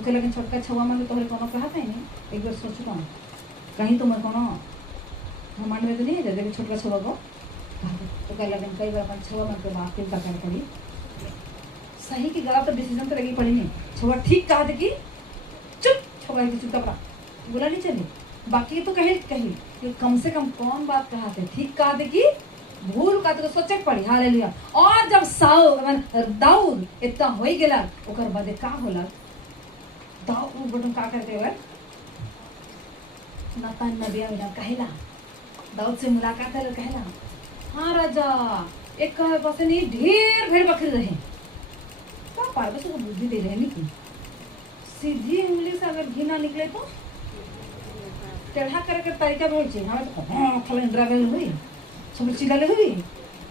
ओके लेकिन छोटका छुआ मान तो कोनो कहता है नहीं एक बार सोचो कौन कहीं तो मैं कोनो घमंड में तो नहीं है जैसे छोटका छुआ को तो कह लगे कई बार अपन छुआ मन के बात चिंता कर करी सही की गलत तो डिसीजन तो लगी पड़ी नहीं छुआ ठीक कहा दे कि चुप छुआ की चुप कपड़ा बोला नहीं चले बाकी तो कही कम से कम कौन बात कहा थे ठीक कहा दे कि भूल का तो सोचे पड़ी। हालेलुया। और जब दाऊद इतना हो ही गेला ओकर बाद का होला दाऊद बटन का करते हुए नातान नबी आया कहला दाऊद से मुलाकात है कहला हाँ राजा एक कहे पास नहीं ढेर भेड़ बकरी रहे क्या परमेश्वर को बुद्धि दे रहे नहीं सीधी उंगली से अगर घी ना निकले तो टेढ़ा करके तरीका बोल चाहिए हमें तो हाँ फल ड्राइवर हुई सब चिल्लाले हुई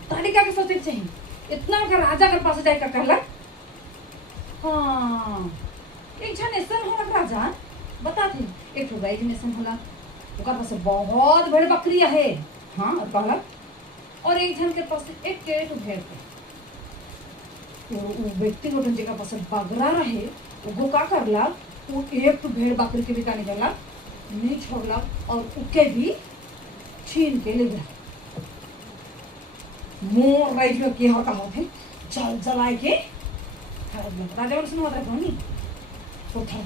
तरीका के सोचे चाहिए इतना अगर राजा के पास जाए का कहला हाँ एक जन ऐसा होला राजा बता थे एक तो गाय जन होला ओकर पास बहुत भेड़ बकरिया है हाँ और कहला और एक जन के पास एक टेढ़ भेड़ वो व्यक्ति को जगह पास बगरा रहे वो का करला वो एक तो भेड़ बकरी के भी का निकलला नहीं छोड़ला और उके भी छीन के ले गया मोर राइट में की हर कहा थे चल जलाए के राजा और सुनो होता है तो था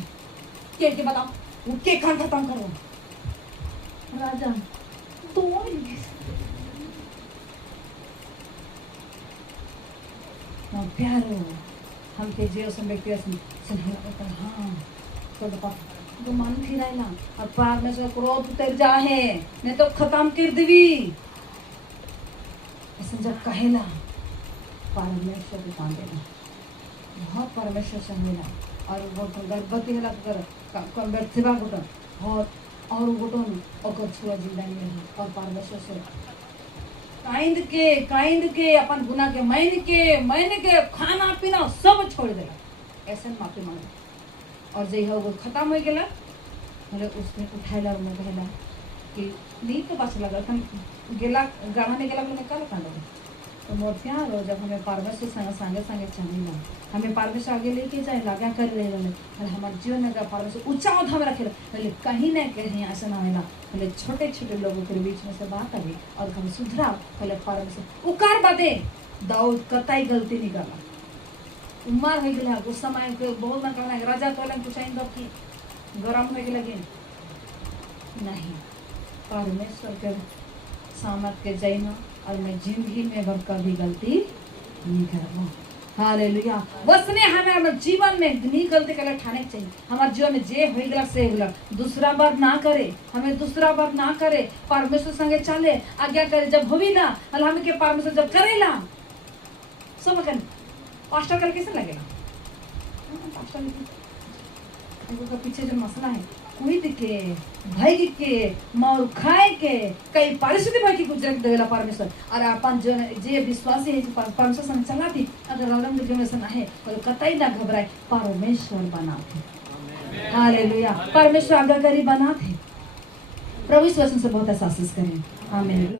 के बताओ वो के खान खत्म करो राजा तो प्यारो हम के जियो से व्यक्ति से हाँ तो बता तो मन फिरायला और परमेश्वर क्रोध उतर जाहे नहीं तो खत्म कर देवी ऐसा जब कहेला परमेश्वर को काम देना बहुत परमेश्वर से मिला और वो गर्भवती है कर व्यक्तिवा घुटन और घुटन और छुआ जिंदा नहीं रही और परमेश्वर से काइंद के अपन गुना के महीने के खाना पीना सब छोड़ देला ऐसे माफी मांगे और जय हो खत्म हो गया मतलब उसने उठाइला और मैं कहला कि नहीं तो बस लगा था गेला गढ़ा में गेला मैं कल कांड तो मोर प्यार हो जब हमें परमेश्वर संगे चाहिए हमें परमेश्वर आगे लेके जाए लगा कर रहे और हमारे जीवन में अगर परमेश्वर ऊंचा उठा में रखे पहले कहीं ना कहीं ऐसा ना होना पहले छोटे छोटे लोगों के बीच में से बात आई और हम सुधरा पहले परमेश्वर उकार बादे दाऊद कतई गलती नहीं करना उमर हो गया उस समय बहुत मन करना राजा तो कुछ कि गरम हो लगे नहीं परमेश्वर के सामर्थ के जाइना और मैं जिंदगी में अब कभी गलती नहीं करूँ। हालेलुया। वसने हमारे जीवन में नहीं गलती कर ठाने चाहिए हमारे जीवन में जे हो गया से हो दूसरा बार ना करे हमें दूसरा बार ना करे परमेश्वर संगे चले आज्ञा करे जब होवी ना हमें के परमेश्वर जब करेला सब कर पास्टर कर कैसे लगेगा पास्टर पीछे जो मसला है कूद के भग के मार खाए के कई परिस्थिति भर की गुजर देला परमेश्वर और अपन जो जे विश्वासी है परमेश्वर संग चला थी अगर रंग जो में है और कतई ना घबराए परमेश्वर बनाते हालेलुया। परमेश्वर आज्ञाकारी बना थे। प्रभु इस वचन से बहुत एहसास करें। आमीन।